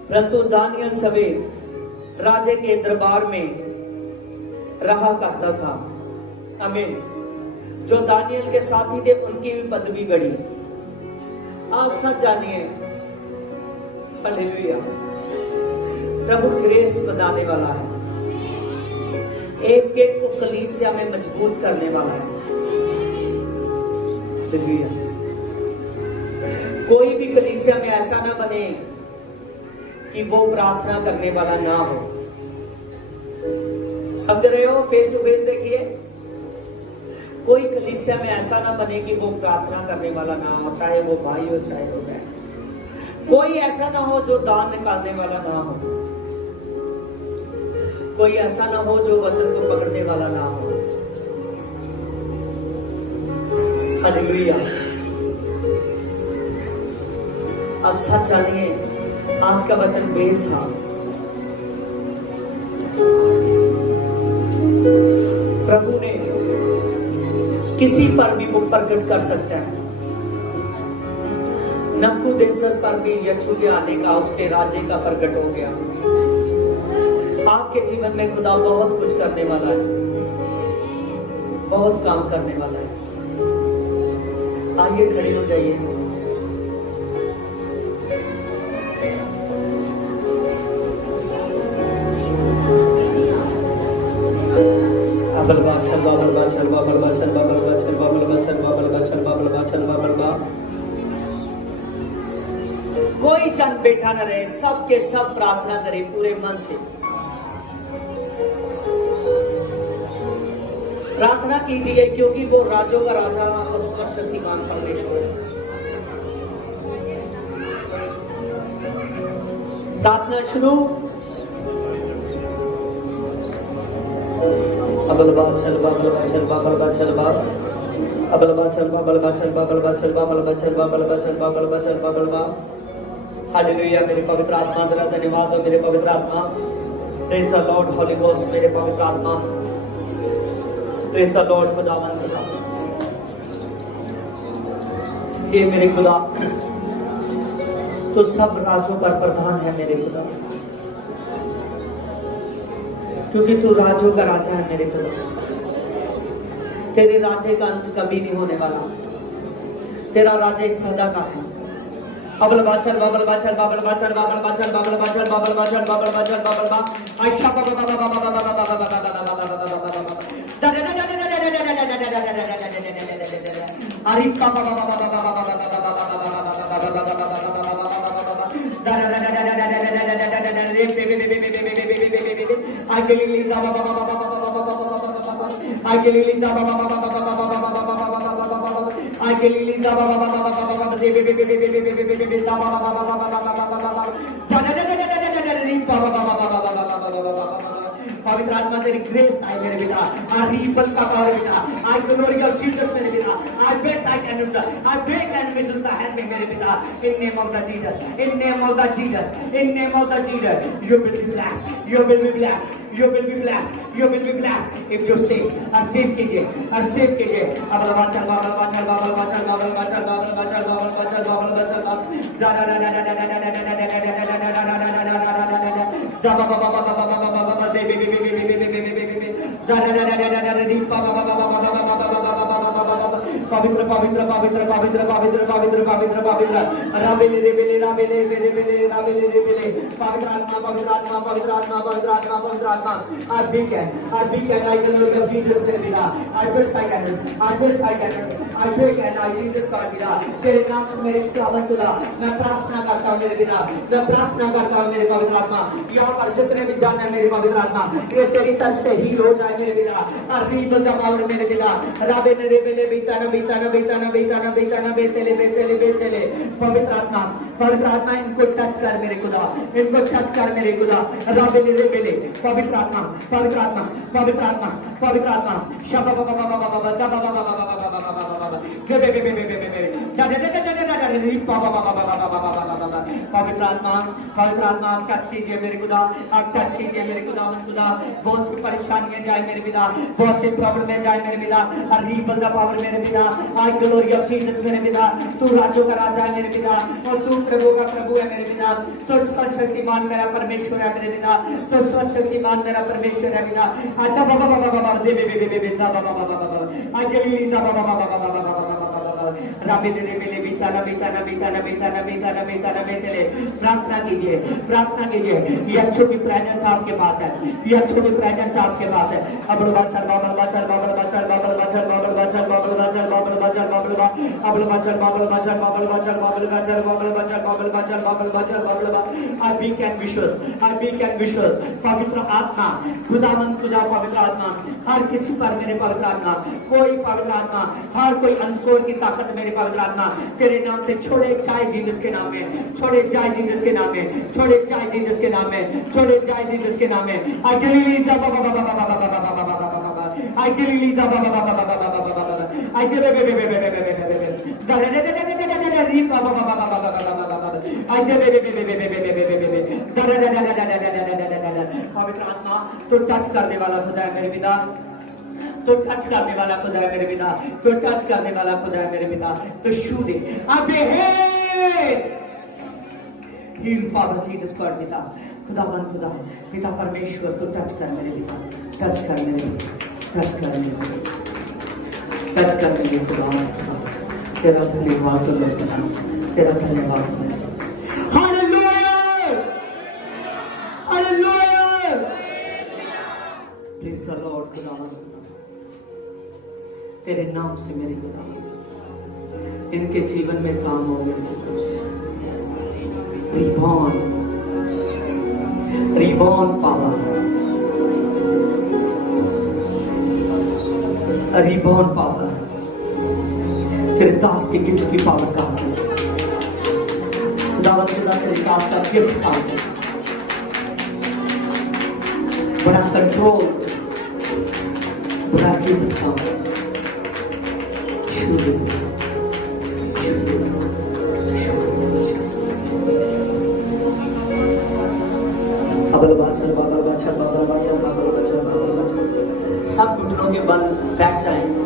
परंतु दानियल सवेर राजे के दरबार में रहा करता था। आमीन। जो दानियल के साथी थे उनकी भी पदवी बढ़ी। आप सब जानिए, हालेलुया, प्रभु ग्रेस बताने वाला है, एक एक को कलीसिया में मजबूत करने वाला है। हालेलुया। कोई भी कलीसिया में ऐसा ना बने कि वो प्रार्थना करने वाला ना हो। समझ रहे हो? फेस टू फेस देखिए, कोई कलीसिया में ऐसा ना बने कि वो प्रार्थना करने वाला ना हो, चाहे वो भाई हो चाहे वो बहन। कोई ऐसा ना हो जो दान निकालने वाला ना हो, कोई ऐसा ना हो जो वचन को पकड़ने वाला ना हो। हालेलुया। अब सच जानिए, आज का वचन वेद था। प्रभु ने किसी पर भी वो प्रकट कर सकता है। नबूकदनेस्सर पर भी यीशु आने का, उसके राज्य का प्रकट हो गया। आपके जीवन में खुदा बहुत कुछ करने वाला है, बहुत काम करने वाला है। आइए खड़े हो जाइए। कोई जन बैठा न रहे, सब के सब प्रार्थना करे पूरे मन से। प्रार्थना कीजिए, क्योंकि वो राजों का राजा और सर्वशक्तिमान परमेश्वर है। प्रार्थना शुरू। अबलबा चल बाबलबा चल बाबलबा चल बाब अबलबा चल बाबलबा चल बाबलबा चल बाबलबा चल बाबलबा चल बाबलबा चल बाबलबा। हालेलुया। मेरे पवित्र आत्मा तेरा धन्यवाद हो। मेरे पवित्र आत्मा, praise the Lord Holi ghost. मेरे पवित्र आत्मा, प्रेज द लॉर्ड खुदावंद खुदा। ये मेरे खुदा, तो सब राजों पर प्रधान है मेरे खुदा, क्योंकि तू राजों का राजा है मेरे खुदा। तेरे राज्य का अंत कभी नहीं होने वाला। तेरा राज्य सदा का है। अबल बाचल बाबल बाचल बाबल बाचल बाबल बाचल बाबल बाचल बाबल बाचल बाबल बाचल बाबल बा आयशा बाबा बाबा बाबा बाबा बाबा अरे बाबा बाबा बाबा पवित्र आत्मा तेरी ग्रेस आए मेरे पिता। आज रीबल का पावर पिता, आज ग्लोरी ऑफ जीसस मेरे पिता। आज बेस्ट आई कैन डू, आज break and vision the help me मेरे पिता। In name of the Jesus, in name of the Jesus, in name of the Jesus, you will be blessed, you will be blessed, you will be blessed, you will be blessed if you save। और सेव कीजिए, और सेव कीजिए। अब बाचल बाबल बाचल बाबल बाचल बाबल बाचल बाबल बाचल बाबल बाचल बाबल बाचल पवित्र पवित्र पवित्र पवित्र पवित्र पवित्र पवित्र पवित्र राबेले रेबेले राबेले रेबेले राबेले रेबेले पवित्र आत्मा पवित्र आत्मा पवित्र आत्मा पवित्र आत्मा पवित्र आत्मा। I big can I can look at Jesus तेरे बिना। I will I can I pray and I Jesus God पिता तेरे नाम से मेरे खुदावन खुदा मैं प्रार्थना करता हूँ मेरे पिता मैं प्रार्थना करता हूँ मेरे पवित्र आत्मा यहाँ पर जितने भी जाने मेरे पवित्र आत्मा ये तेरी तरफ से ही हो जाए मेरे पिता और रीबल द पावर मेरे पिता राबे ने रेबेले बीता न बीता न बीता न बीता न बीता न बेचले बेचले बेचले पवित्र आत्मा इनको टच कर मेरे खुदा इनको टच कर मेरे खुदा राबे ने रेबेले पवित्र आत्मा पवित्र आत्मा पवित्र आत्मा पवित्र आत्मा शबा बाबा बाबा बाबा बाबा बाबा बाबा बाबा बाबा बाबा गे बे बे बे बे बे बे पवित्र आत्मा आप टच कीजिए मेरे खुदा आप टच कीजिए मेरे खुदा मन खुदा बहुत सी परेशानियां जाए मेरे पिता बहुत सी प्रॉब्लम में जाए मेरे पिता और रीबल द पावर मेरे पिता आज ग्लोरी ऑफ जीसस मेरे पिता तू राज्यों का राजा है मेरे पिता और तू प्रभु का प्रभु है मेरे पिता तो सर्वशक्तिमान मेरा परमेश्वर है मेरे पिता तो सर्वशक्तिमान मेरा परमेश्वर है पिता आता बाबा बाबा बाबा दे बे बे बे बे बाबा बाबा बाबा आज गलीली दा बाबा बाबा बाबा बाबा राबे दे मेले बीता न बीता न बीता न बीता न बीता न बीता न बेचले प्रार्थना कीजिए ये अच्छों की प्रेजेंस आपके पास है ये अच्छों की प्रेजेंस आपके पास है अब बचर बाबल बचर बाबल बचर बाबल बचर बाबल बचर बाबल बचर बाबल बचर बाबल बाबल बचर बाबल बचर बाबल बचर बाबल बचर बाबल बचर बाबल बचर बाबल बचर बाबल आई बी कैन विश्वास पवित्र आत्मा खुदावन खुदा पवित्र आत्मा हर किसी पर मेरे पवित्र आत्मा कोई पवित्र आत्मा हर कोई अंधकोर की ताकत मेरे पवित्र आत्मा तेरे नाम से छोड़े जाए जीसस के नाम में छोड़े जाए जीसस के नाम में छोड़े जाए जीसस के नाम में छोड़े जाए जीसस के नाम में आई गिली दा बाबा बाबा बाबा बाबा बाबा आई गिली दा बाबा बाबा बाबा बाबा आई गिले बे बे बे बे बे बे बे दरे दे दे दे दे दे री बाबा बाबा बाबा बाबा आई गिले बे बे बे बे बे बे बे बे बे दरे दे दे दे दे पवित्र आत्मा तो टच करने वाला खुदा है मेरे पिता तो टच करने वाला खुदा है मेरे पिता तो टच करने वाला खुदा है मेरे पिता तो छू दे अबे हे हील फादर जीसस गॉड पिता खुदावन खुदा पिता परमेश्वर तो टच कर मेरे पिता टच कर मेरे टच कर मेरे टच कर मेरे खुदा तेरा धन्यवाद तो पिता तेरा धन्यवाद hallelujah hallelujah praise the Lord खुदावन तेरे नाम से मेरे खुदा इनके जीवन में काम हो रिबॉर्न पावर तेरे दास के गिफ्ट की पावर काम है खुदावंद खुदा तेरे दास का गिफ्ट काम है बड़ा कंट्रोल बड़ा गिफ्ट काम है सब घुटनों के बल बैठ जाए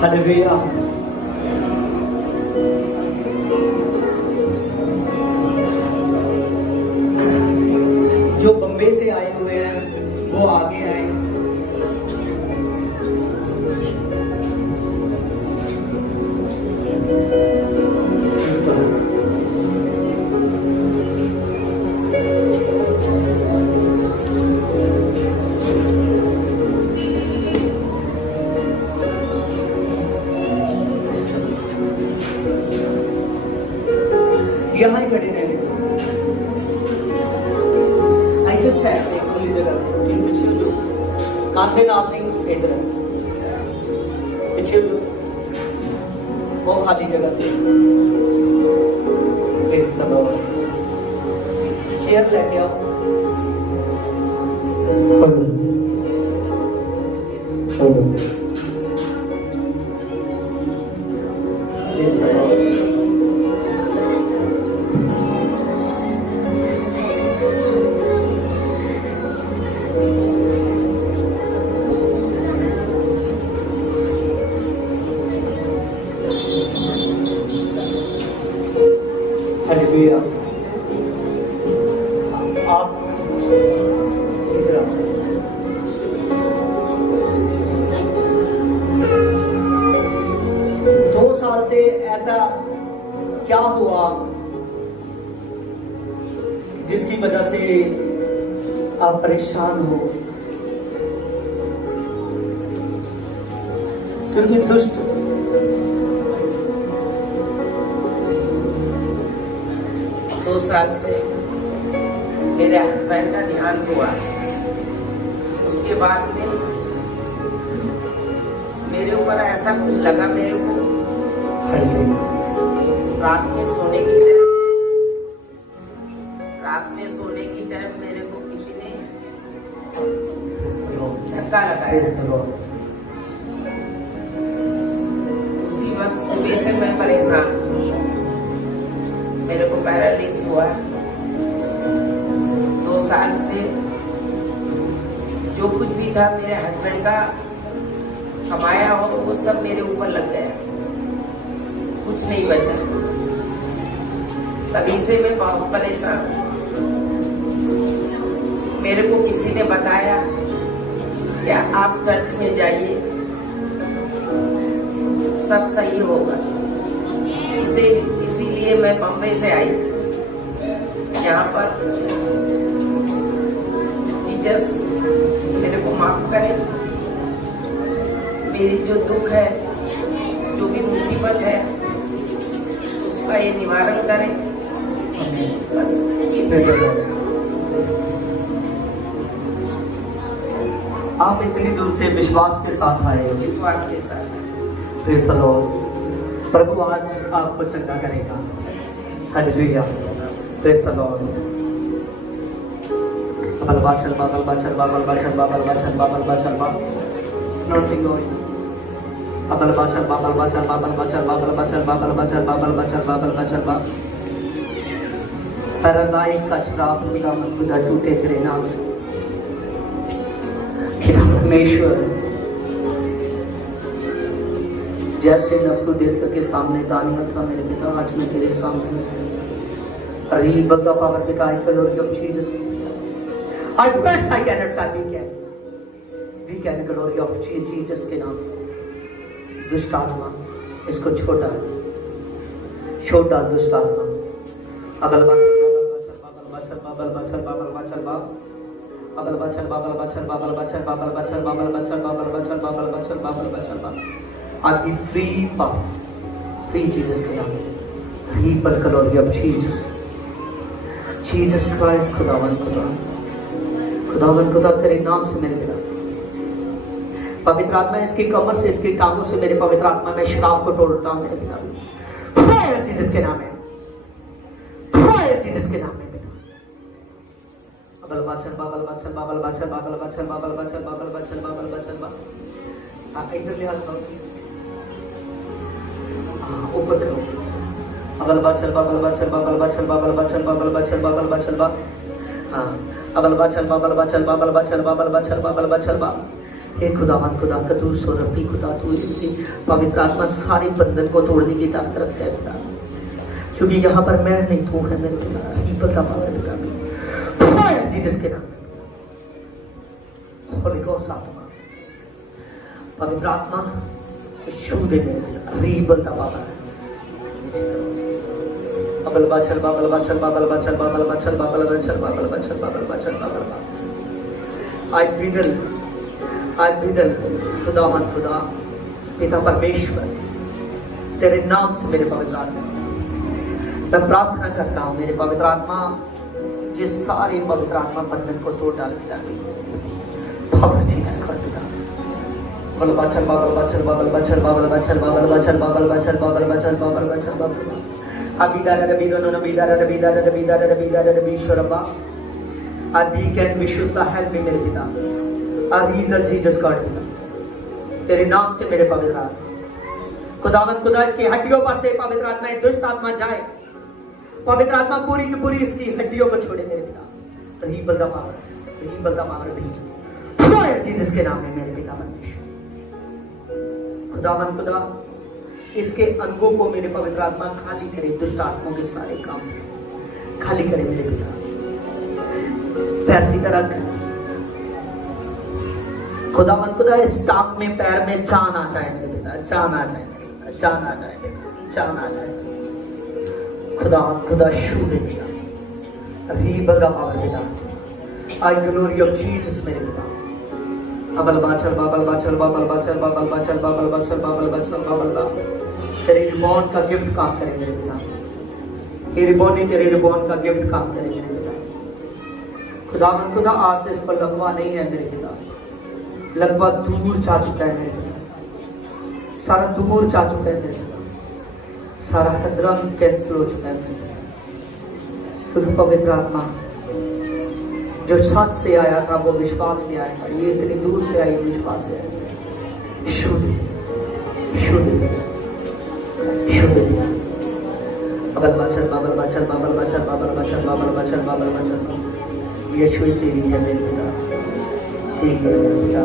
हालेलुया जो बम्बे से आए हुए हैं वो आगे आए यहाँ ही खड़े रहने आई साइड में खुली जगह में इन पीछे लो कांधे नाप नहीं इधर पीछे लो वो खाली जगह पे प्लीज करो चेयर लेके आओ प्लीज करो हालेलुया आप ऐसा क्या हुआ जिसकी वजह से आप परेशान हो? क्योंकि दुष्ट 2 साल से मेरे हस्बैंड का ध्यान हुआ। उसके बाद में मेरे ऊपर ऐसा कुछ लगा, मेरे को रात में सोने की टाइम मेरे को किसी ने धक्का लगाया। उसी वक्त सुबह से मैं परेशान हूँ। मेरे को पैरालिसिस हुआ। 2 साल से जो कुछ भी था मेरे हस्बैंड का कमाया हो वो सब मेरे ऊपर लग गया, कुछ नहीं बचा। तभी से मैं बहुत परेशान हूँ। मेरे को किसी ने बताया कि आप चर्च में जाइए, सब सही होगा। इसीलिए मैं बम्बई से आई। यहाँ पर जीसस मेरे को माफ करे, मेरी जो दुख है, जो भी मुसीबत है, उसका ये निवारण करे। बस आप इतनी दूर से विश्वास के साथ आए हो। विश्वास के साथ प्रेज़ द लॉर्ड। प्रभु आज आपको चंगा करेगा। हालेलुया। Praise the Lord. बाबल बाचल बाबल बाचल बाबल बाचल बाबल बाचल बाबल बाचल बाबल नॉटिंग ऑयल बाबल बाचल बाबल बाचल बाबल बाचल बाबल बाचल बाबल बाचल बाबल बाचल बाबल बाचल बाबल पैरालाइज का श्राप खुदा टूटे तेरे नाम से। परमेश्वर जैसे नबूकदनेस्सर के सामने दानियल था मेरे पिता, आज मैं तेरे सामने रीब द पावर पिता I glory of Jesus. I press I cannot say we can glory of Jesus के नाम। दुष्ट आत्मा इसको छोटा दुष्ट आत्मा अगल बाचल बाबल बाचल बाबल बाचल बाबल बाचल बाबल बाचल बाबल बाचल बाबल बाचल बाबल बाचल बाबल बाचल बाबल बाचल बाबल बाचल बाबल आज भी फ्री जीसस के नाम। ही पर ग्लोरी ऑफ जीसस क्राइस्ट। खुदावन खुदा तेरे नाम से मेरे पिता, पवित्र आत्मा इसकी कमर से, इसकी टांगों से मेरे पवित्र आत्मा में श्राप को तोड़ता हूं मेरे पिता। फायर जीसस के नाम में, फायर जीसस के नाम में पिता। बाबल बाचल बाबल बाचल बाबल बाचल बाबल बाचल बाबल बाचल बाबल बाचल बाबल बाचल बाबल। आप इधर ले आओ, ऊपर करो। बाबल बाचल बाबल बाचल बाबल बाचल बाबल बाचल बाबल बाचल बाबल बाचल बाबल। हाँ, अबल बाचल बाबल बाचल बाबल बाचल बाबल बाचल बाबल बाचल बाबल। हे खुदावन खुदा कदूस और रब्बी खुदा, तू इसकी पवित्र आत्मा सारे बंधन को तोड़ने की ताकत रखता है पिता, क्योंकि यहाँ पर मैं नहीं, तू है मेरे पिता। ही पता पावर पिता भी जीसस के नाम। होली गॉस्ट आत्मा, पवित्र आत्मा छू दे मेरे पिता। रीबल दा पावर अबल बाचल बाबल बाचल बाबल बाचल बाबल बाचल बाबल बाचल बाबल बाचल बाबल बाचल बाबल बाचल। आई विदल खुदावन खुदा पिता परमेश्वर तेरे नाम से मेरे पवित्र आत्मा मैं प्रार्थना करता हूँ। मेरे पवित्र आत्मा जिस सारे पवित्र आत्मा बंधन को तोड़ डाल पिता की पावर जीसस का पिता। बाबल बाचल बाबल बाचल बाबल बाचल बाबल बाचल बाबल बाचल बाबल बाचल बाबल बाचल बाबल बाचल बाबल। अबिदारा रबिदोनो नबिदारा रबिदारा रबिदारा रबिदारा रबिशरबा। अभी कैन विशुद्ध हेल्प मी मेरे पिता। अभी द जीसस गॉड तेरे नाम से मेरे पवित्र आत्मा खुदावंद खुदा इसकी हड्डियों पर से पवित्र आत्मा दुष्ट आत्मा जाए। पवित्र आत्मा पूरी की पूरी इसकी हड्डियों को छोड़े मेरे पिता। ही बलदा पावर भी जीसस के नाम में मेरे पिता परमेश्वर। खुदावंद खुदा इसके अंगों को मेरे पवित्र आत्मा खाली करे, दुष्ट आत्माओं के सारे काम खाली करे मेरे पिता। पैर सीधा रख खुदावंद खुदा, इस टांग में पैर में जान आ जाए मेरे पिता, जान आ जाए मेरे पिता, जान आ जाए, चलन आ जाए। खुदा खुदा शू दे पिता, रीबगा पावर पिता, आई ग्लोरी ऑफ जीसस मेरे पिता। अबल बाचल बाबल बाचल बाबल बाचल बाबल बाचल बाबल बाचल बाबल बाचल बाबल बा। तेरे रिबॉन का गिफ्ट काम करे मेरे पिता, ये रिबॉन ही तेरे रिबॉन का गिफ्ट काम करे मेरे पिता। खुदावन खुदा आज से इस पर लकवा नहीं है मेरे पिता, लकवा दूर जा चुका है मेरे पिता, सारा दूर जा चुका है मेरे पिता, सारा हदरंग कैंसिल हो चुका है मेरे पिता। क्योंकि पवित्र आत्मा जो सच से आया था वो विश्वास से आएगा, ये इतनी दूर से आई विश्वास से आएगा। शुद्ध शुद्ध शुद्ध बाबल बाचल बाबल बाचल बाबल बाचल बाबल बाचल बाबल बाचल बाबल बाचल। यीशु तेरी है मेरे पिता, तेरी है मेरे पिता।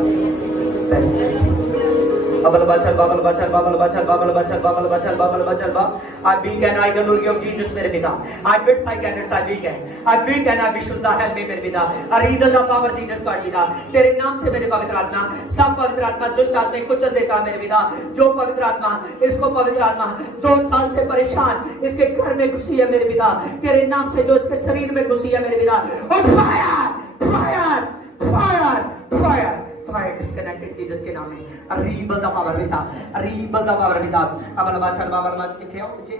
बाबल बाचल बाबल बाचल बाबल बाचल बाबल बाचल बाबल बाचल बाबल बाचल बा। I weak and I glory of Jesus मेरे पिता। I bid I can I weak है, I weak and I Vishuddha है मेरे पिता। अरीदल द पावर जीसस का पिता, तेरे नाम से मेरे पवित्र आत्मा, सब पवित्र आत्मा दुष्ट आत्मा कुचल देता मेरे पिता। जो पवित्र आत्मा, इसको पवित्र आत्मा 2 साल से परेशान इसके घर में घुसी है मेरे पिता, तेरे नाम से जो इसके शरीर में घुसी है मेरे पिता, और fire fire fire fire fire disconnected Jesus के नाम में। रीबल द पावर पिता, रीबल द पावर पिता। अबल बाचल बाबल बाचल पीछे आओ पीछे।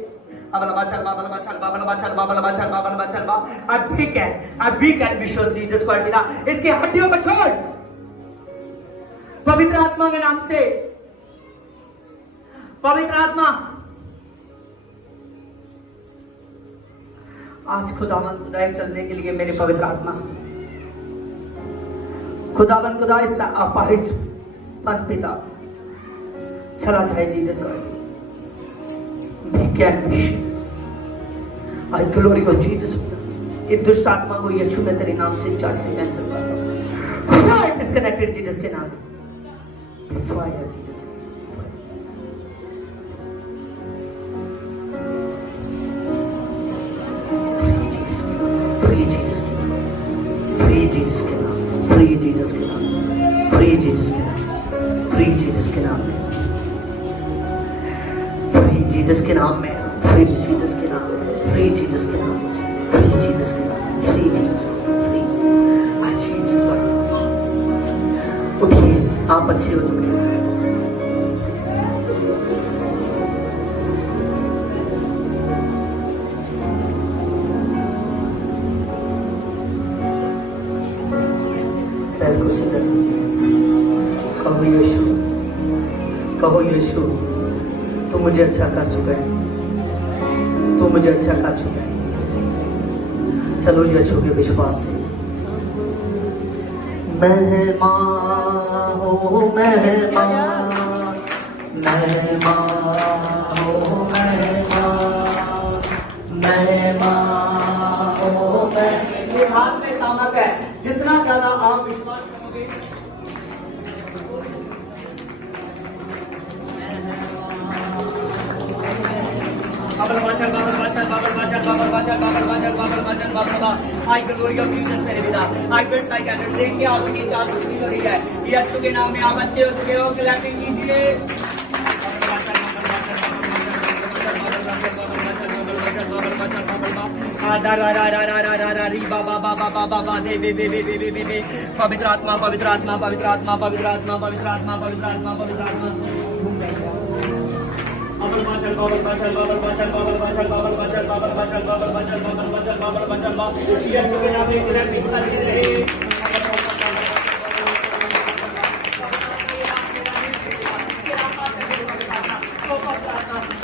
अबल बाचल बाबल बाचल बाबल बाचल बाबल बाचल बाबल बाचल बा। अभी कैन विश्वास जीसस को पिता, इसकी हड्डियों को छोड़ पवित्र आत्मा के नाम से। पवित्र आत्मा आज खुदावन खुदाई चलने के लिए मेरे पवित्र आत्मा, खुदावन खुदा इस अपाहिज पर पिता चला जाए जीसस का। आई ग्लोरी ऑफ जीसस। इस दुष्ट आत्मा को यीशु में तेरे नाम से चर्च से कैंसिल करता हूं। डिस्कनेक्टेड जीसस के नाम में। Fire Jesus. फ्री जीसस के नाम, फ्री जीसस के नाम, फ्री जीसस के नाम, फ्री जीसस के नाम, फ्री जीसस के नाम में, फ्री जीसस के नाम में, फ्री जीसस के नाम में, फ्री जीसस के नाम में, फ्री जीसस के नाम में, फ्री जीसस के नाम, फ्री आज जीसस का। उठिए, आप अच्छे हो चुके हैं। कहो यीशु, कहो यीशु, तू मुझे अच्छा कर चुका है, तू मुझे अच्छा कर चुका है। चलो यीशु के विश्वास से। महिमा हो महिमा, महिमा हो महिमा, महिमा हो महिमा। इस हाथ में सामर्थ है, जितना ज्यादा आप विश्वास करोगे बाबल बाचल बाबल बाचल बाबल बाचल बाबल बाचल बाबल बाचल बाबल बाचल बाबल बा। आई ग्लोरी ऑफ जीसस मेरे पिता। आई बिड्स आई कैन देखिए आपकी चाल सीधी हो रही है। यीशु के नाम में आप अच्छे हो चुके हो। क्लैपिंग कीजिए। पवित्र आत्मा पवित्र आत्मा पवित्र आत्मा पवित्र आत्मा पवित्र आत्मा पवित्र आत्मा पवित्र आत्मा। बाबल बाचल बाबल बाचल बाबल बाचल बाबल बाचल बाबल बाचल बाबल बाचल बाबल बाचल बाबल बाचल बाबल बाचल बाबल। यीशु के नाम में क्लैपिंग करते रहे।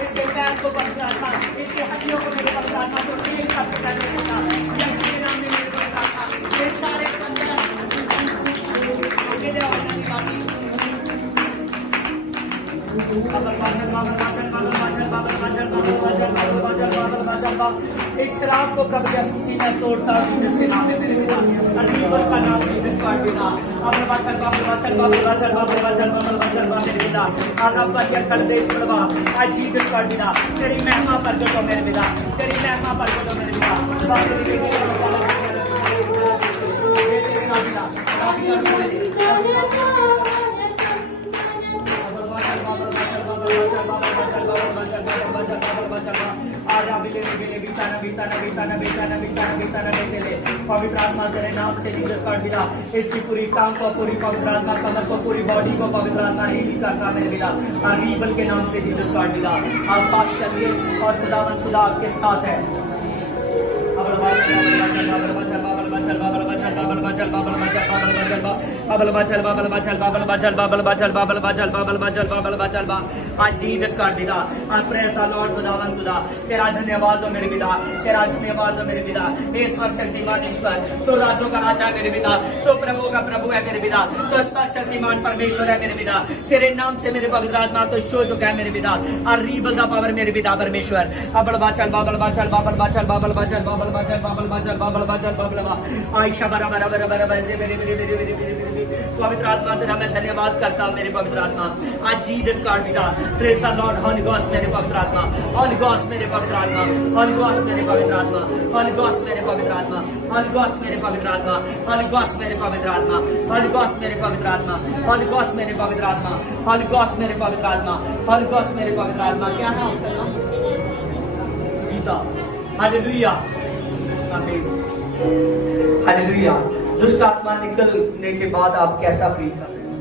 इसके पैर को पवित्र आत्मा, इसके हड्डियों को मेरे पवित्र आत्मा को हील कर सकता है। यीशु के नाम में मेरे पवित्र आत्मा, ये सारे बंधन अकेले होने की बात नहीं। बाबल बाचल बाबल बाचल बाबल बाचल बाबल बाचल बाबल बाचल बाबल बाचल बाबल बाचल बाबल। एक शराब को प्रभु यीशु मसीह ने तोड़ता जिसके नाम में मेरे पिता, अलीवर का नाम जीसस का पिता। बाबल बाचल बाबल बाचल बाबल बाचल बाबल बाचल बाबल बाचल बाबल मेरे पिता। आज आप पर कर दे छुड़वा आज जीसस का पिता। तेरी महिमा प्रगट हो मेरे पिता, तेरी महिमा प्रगट हो मेरे पिता। बाबल पवित्र आत्मा तेरे नाम से जीसस गॉड पिता इसकी पूरी टांग को, पूरी पवित्र आत्मा कमर को, पूरी बॉडी को पवित्र आत्मा हील करता मेरे पिता, और रीबल के नाम से जीसस गॉड पिता आप पास चलिए और खुदावन खुदा आपके साथ है। तेरा धन्यवाद हो मेरे पिता, तेरा धन्यवाद हो मेरे पिता। ईश्वर शक्तिमान ईश्वर, तो राजों का राजा मेरे पिता, तो प्रभु का प्रभु है मेरे पिता, तो ईश्वर शक्तिमान परमेश्वर है मेरे पिता। तेरे नाम से मेरे पवित्र आत्मा तो शो चुका है मेरे पिता, और रीबल दा पावर मेरे पिता परमेश्वर। अबल बाचल बाबल बाचल बाबल बाचल बाबल बाचल बाबल बाचल बाबल बाचल बाबल बाचल बाबल बा आयशा बराबर बराबर बराबर मेरे मेरे मेरे मेरे मेरे पवित्र आत्मा तेरा मैं धन्यवाद करता हूं मेरे पवित्र आत्मा। आज जीसस गॉड पिता, praise the Lord, Holi ghost मेरे पवित्र आत्मा, होली गोस्ट मेरे पवित्र आत्मा, होली गोस्ट मेरे पवित्र आत्मा, होली गोस्ट मेरे पवित्र आत्मा, होली गोस्ट मेरे पवित्र आत्मा, होली गोस्ट मेरे पवित्र आत्मा, होली गोस्ट मेरे पवित्र आत्मा, होली गोस्ट मेरे पवित्र आत्मा, होली गोस्ट मेरे पवित्र आत्मा, होली गोस्ट मेरे पवित्र आत्मा। क्या है आपका नाम? गीता। हालेलुया, आमीन, हालेलुया। दुष्ट आत्मा निकलने के बाद आप कैसा फील कर रहे हैं?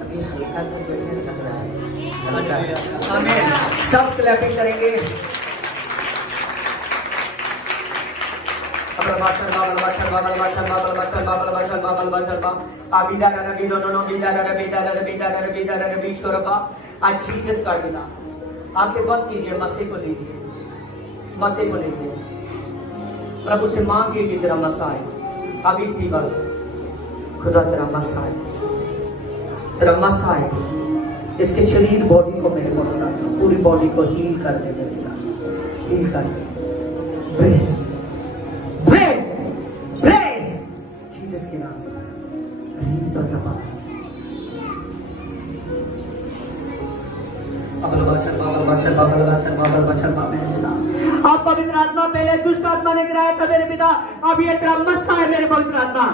अभी हल्का सा जैसे लग रहा है। आमीन। सब क्लैपिंग करेंगे। आपके बंद कीजिए, मसे को लीजिए, मसे को लीजिए, प्रभु से मांगिए कि तेरा मसा है। अभी इसी वक्त खुदा तेरा मसा है, तेरा मसा है। इसके शरीर बॉडी को मेरे को पूरी बॉडी को हील कर दे, हील कर दे। ब्रेस ब्रेस ब्रेस जीसस के नाम हील कर दे। आप पवित्र आत्मा, पहले दुष्ट आत्मा ने गिराया था मेरे पिता, अब ये तेरा मस्सा है मेरे पवित्र आत्मा।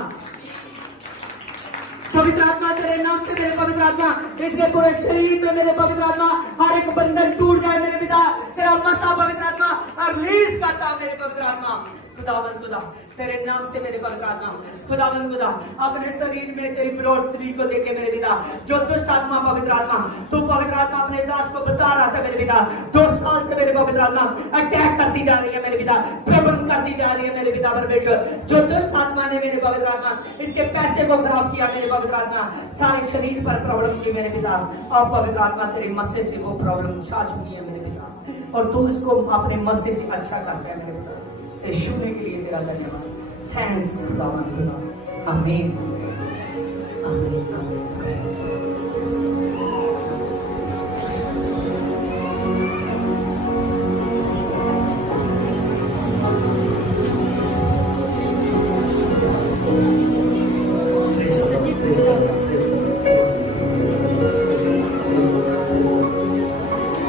पवित्र आत्मा तेरे नाम से मेरे पवित्र आत्मा, इसके पूरे शरीर में मेरे पवित्र आत्मा हर एक बंधन टूट जाए मेरे पिता। तेरा मसा पवित्र आत्मा और रिलीज करता मेरे पवित्र आत्मा। खुदावन खुदा तेरे नाम से मेरे पवित्र आत्मा, खुदावन खुदा अपने शरीर में तेरी विरोधी को देखे मेरे पिता, जो दुष्ट आत्मा पवित्र आत्मा, तू पवित्र आत्मा अपने दास को बता रहा था मेरे पिता, 2 साल से मेरे पवित्र आत्मा अटैक करती जा रही है मेरे पिता, प्रबंध करती जा रही है मेरे पिता परमेश्वर। जो दुष्ट आत्मा ने मेरे पवित्र आत्मा इसके पैसे को खराब किया मेरे पवित्र आत्मा, सारे शरीर पर प्रॉब्लम की मेरे पिता, अब पवित्र आत्मा तेरी मस्से से वो प्रॉब्लम छा चुकी है मेरे पिता, और तू इसको अपने मस्से से अच्छा करता है मेरे पिता। छूने के लिए तेरा धन्यवाद, थैंक्स खुदावन खुदा। आमीन, आमीन, आमीन।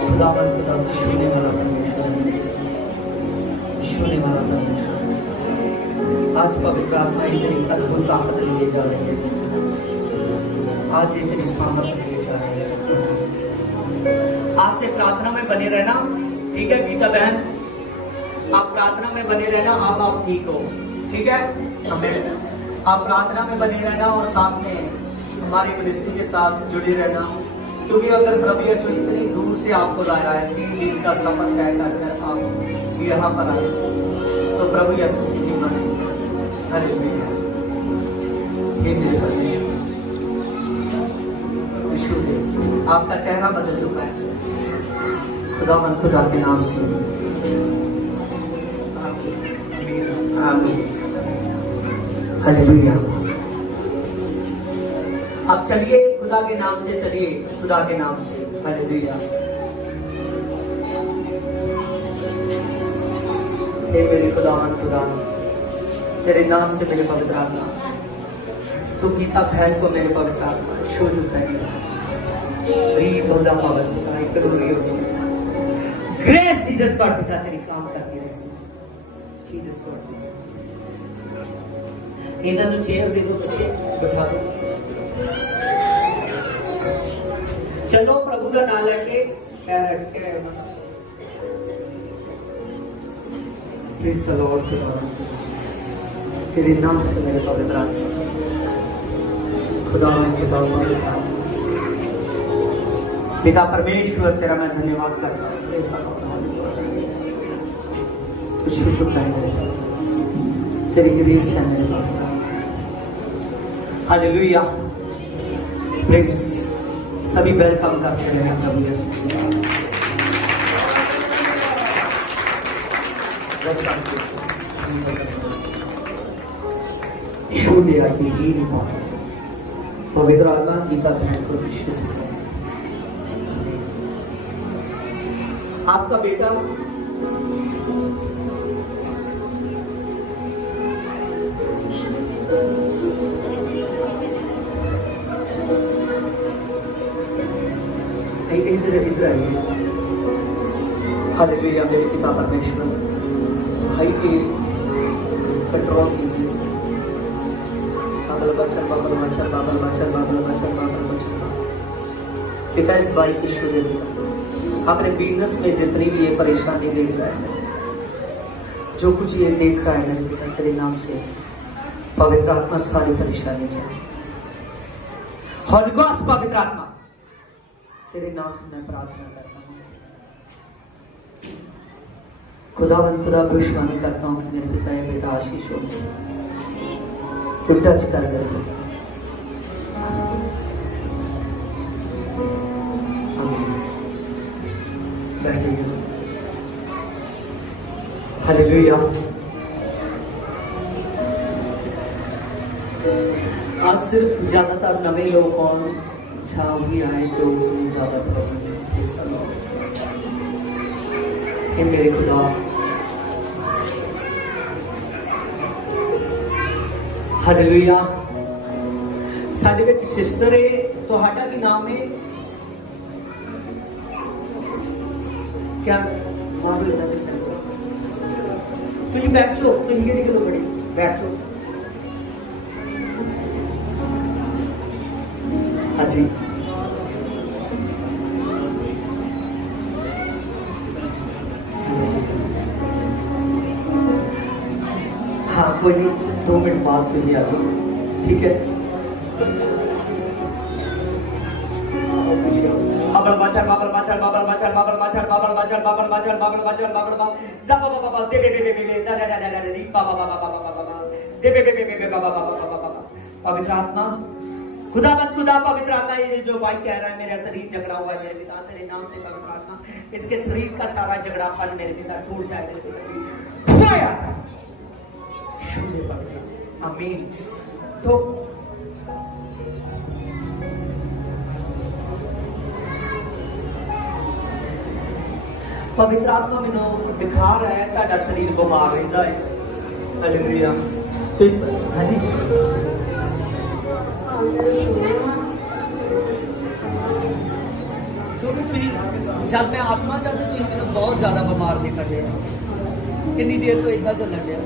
खुदावन खुदा छूने वाला आज पवित्र आत्मा इतनी अद्भुत ताकत लिए जा रही है, आज इतनी सामर्थ्य लिए जा रही है। आज से प्रार्थना में बने रहना, ठीक है गीता बहन, आप प्रार्थना में बने रहना, आप ठीक हो, ठीक है। हमें आप प्रार्थना में बने रहना और साथ में हमारी मिनिस्ट्री के साथ जुड़े रहना, क्योंकि अगर प्रभु यीशु इतनी दूर से आपको लाया है, 3 दिन का सफर तय कर आप यहाँ पर आए, तो प्रभु यीशु की मर्जी है। हालेलुया। हे मेरे परमेश्वर, यीशु देव, आपका चेहरा बदल चुका है खुदावन खुदा के नाम से। आमीन, हालेलुया। अब चलिए खुदा के नाम से, चलिए खुदा के नाम से, हालेलुया। हे मेरे खुदावन खुदा, तेरे नाम से मेरे पवित्र आत्मा, तू गीता बहन को मेरे पवित्र आत्मा छू चुका है। री बोला पवित्र एक करोड़ी ग्रेस जीसस गॉड पिता तेरी काम करती रहे, जीसस गॉड। इन्हें तो चेयर दे दो, बच्चे बैठा दो, चलो प्रभु का नाम लेके पैर रख के प्रेज़ द लॉर्ड। तेरे नाम से मेरे पवित्र आत्मा खुदा पिता परमेश्वर तेरा मैं धन्यवाद करता हूँ। तेरी ग्रेस है मेरे पास। हालेलुया। प्रेज़ सभी वेलकम करते हैं प्रभु यीशु मसीह। शुद्ध आदि ही पवित्र आत्मा गीता बहन को विशुद्ध। आपका बेटा इधर आइए। हालेलुया। मेरे पिता परमेश्वर भाई के कंट्रोल कीजिए। बाबल बचन बाबल बचन बाबल बचन बाबल बचन बाबल बचन। पिता इस भाई की शुद्ध अपने बिजनेस में जितनी भी ये परेशानी देख रहा है, जो कुछ ये देख रहा है मेरे पिता तेरे नाम से पवित्र आत्मा सारी परेशानी जाए। होली गोस्ट पवित्र आत्मा तेरे नाम से मैं प्रार्थना करता हूँ। खुदावंद खुदा भविष्यवाणी करता हूँ कि मेरे पिता ये बेटा आशीष हो तो टच कर दे। हालेलुया। आज सिर्फ ज्यादातर नवे लोग कौन छावी आए जो ज्यादा मेरे खुदा हालेलुया। साडे विच सिस्टर है, तुहाडा की नाम है क्या? मारो इधर तुम बैठ जाओ, तुम ये निकलो बड़ी बैठ जाओ। हाँ जी हाँ कोई नहीं, 2 मिनट बाद फिर आ जाओ, ठीक है? बाबल बचन बाबल बचन बाबल बचन बाबल बचन बाबल बचन बाबल बचन बाबल बचन बाबल बचन जा बाबा बाबा दे बे बे बे बे दा दा दा दा दी बाबा बाबा बाबा बाबा दे बे बे बे बे बाबा बाबा बाबा। पवित्र आत्मा खुदावंद खुदा पवित्र आत्मा ये जो भाई कह रहा है मेरा शरीर झगड़ा हुआ है मेरे पिता तेरे नाम से पवित्र आत्मा इसके शरीर का सारा झगड़ापन मेरे पिता टूट जाए मेरे पिता। शुद्ध पड़ जाए। आमीन। तो पवित्र आत्मा मैनू दिखा रहा है ਤੁਹਾਡਾ शरीर बीमार रहता है। हालेलुया। तो हाँ जी क्योंकि तुम जब मैं आत्मा चाहते तुम मैंने बहुत ज्यादा बीमार देखा गया। कितनी देर तो इतना चलन दिया।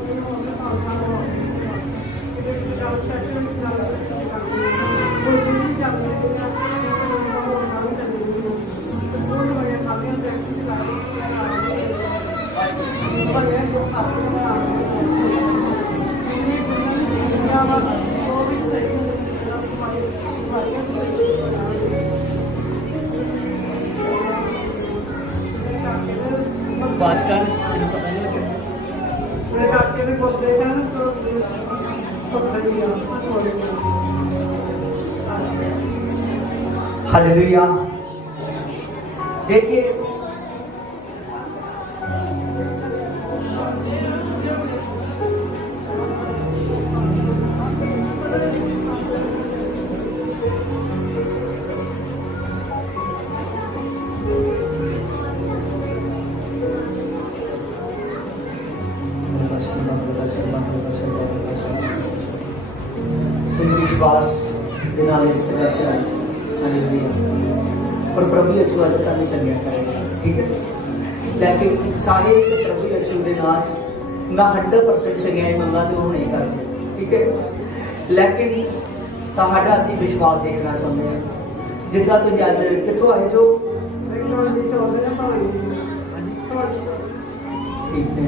बाजकर हालेलुया। देखिए विश्वास और प्रभु यीशु आज करने चलिए, ठीक है? लेकिन सारे प्रभु यीशु के नाम मैं 100% चंगाई मंगा तो वो नहीं करते, ठीक है? लेकिन साडा असी विश्वास देखना चाहते हैं जिदा तुम अज कितों आए जो ठीक है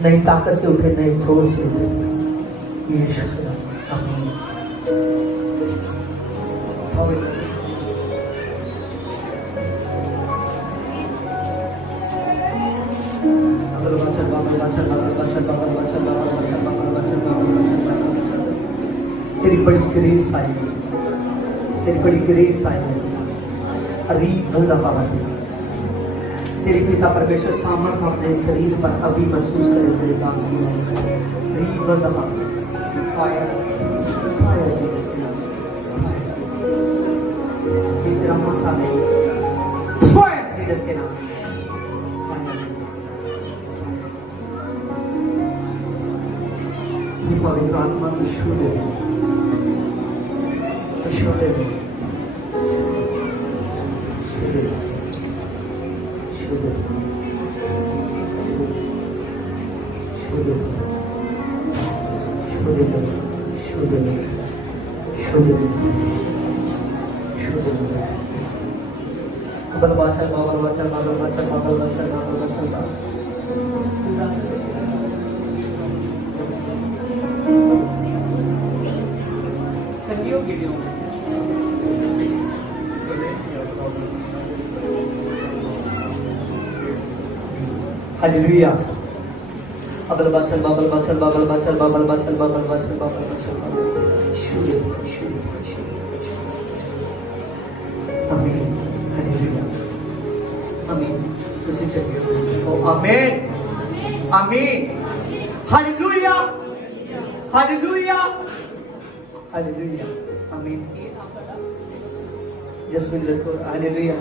नई ताकत से उठे, नए जोर से उठे। यीशु के नाम में। आमीन। तेरी बड़ी ग्रेस आई है, तेरी बड़ी ग्रेस आई है। अभी बूंदा पावा तेरे पिता परमेश्वर सामर्थ अपने शरीर पर अभी महसूस करे तेरे दास की फायर फायर जीसस के नाम ये तेरा मसाले फायर जीसस के नाम पवित्र आत्मा की शुद्ध शुद्ध हालेलुया। अबल बाचल बाबल बाचल बाबल बाचल बाबल बाचल बाबल बाचल बाबल बाचल बाबल शुद्ध शुद्ध आमीन। हालेलुया आमीन। तुसी चलिए ओ आमीन आमीन। हालेलुया हालेलुया हालेलुया आमीन। जसमीन को हालेलुया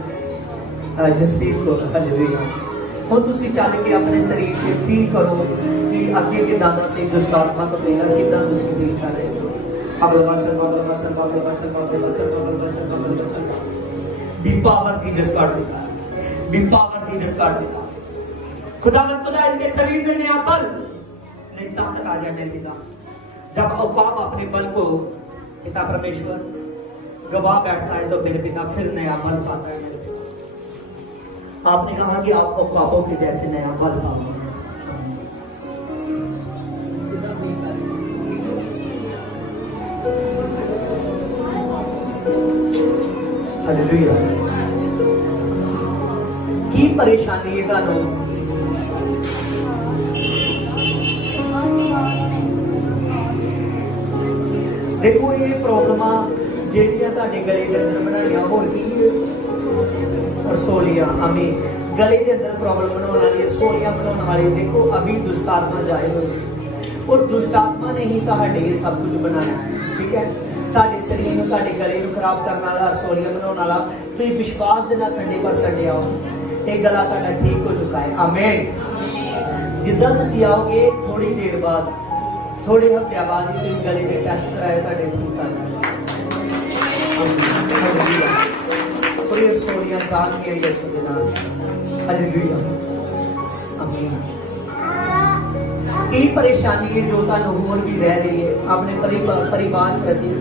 जसमीन को हालेलुया। और तुसी चल के अपने शरीर से फील करो कि अगे के दादा से दुष्ट आत्मा को देना कितना तुसी फील कर रहे हो। अगला वचन बाबल वचन बाबल वचन बाबल वचन बाबल वचन बाबल वचन बी पावर जीसस काट देता, बी पावर जीसस काट देता। खुदावंद खुदा इनके शरीर में नया बल नई ताकत आ जाए मेरे पिता। जब औकाब अपने बल को पिता परमेश्वर गवा बैठता है तो मेरे पिता फिर नया बल पाता है। आपने कहा कि आपको ख्वाबों के जैसे नया बल पाओगे। हालेलुया। की परेशानी है तानू देखो ये प्रॉब्लम ਜਿਹੜੀਆਂ ਤੁਹਾਡੇ ਗਲੇ ਦੇ ਅੰਦਰ ਬਣਾਈਆਂ ਹੋਰ ਕੀ रसोलियां हमें गले के अंदर प्रॉब्लम बनाने वाली रसोलियां बनाने वाली देखो अभी दुष्ट आत्मा जाए हुए और दुष्ट आत्मा ने ही ये सब कुछ बनाया। ठीक है ਤੁਹਾਡੇ शरीर ਨੂੰ ਤੁਹਾਡੇ गले ਨੂੰ खराब करने वाला रसोलियां बनाने वाला तो ये विश्वास देना संडे पर संडे आओ ये गला ਤੁਹਾਡਾ ठीक हो चुका है। आमीन। जिद्दां तुसीं आओगे थोड़ी देर बाद थोड़े हफ्ते बाद ही तुसीं गले के टेस्ट कराए ਤੁਹਾਡੇ ठीक कर और ये सोनिया जान के यीशु के नाम हालेलुया आमीन। की परेशानी है जो तानू होर भी रह रही है अपने परिवार प्रति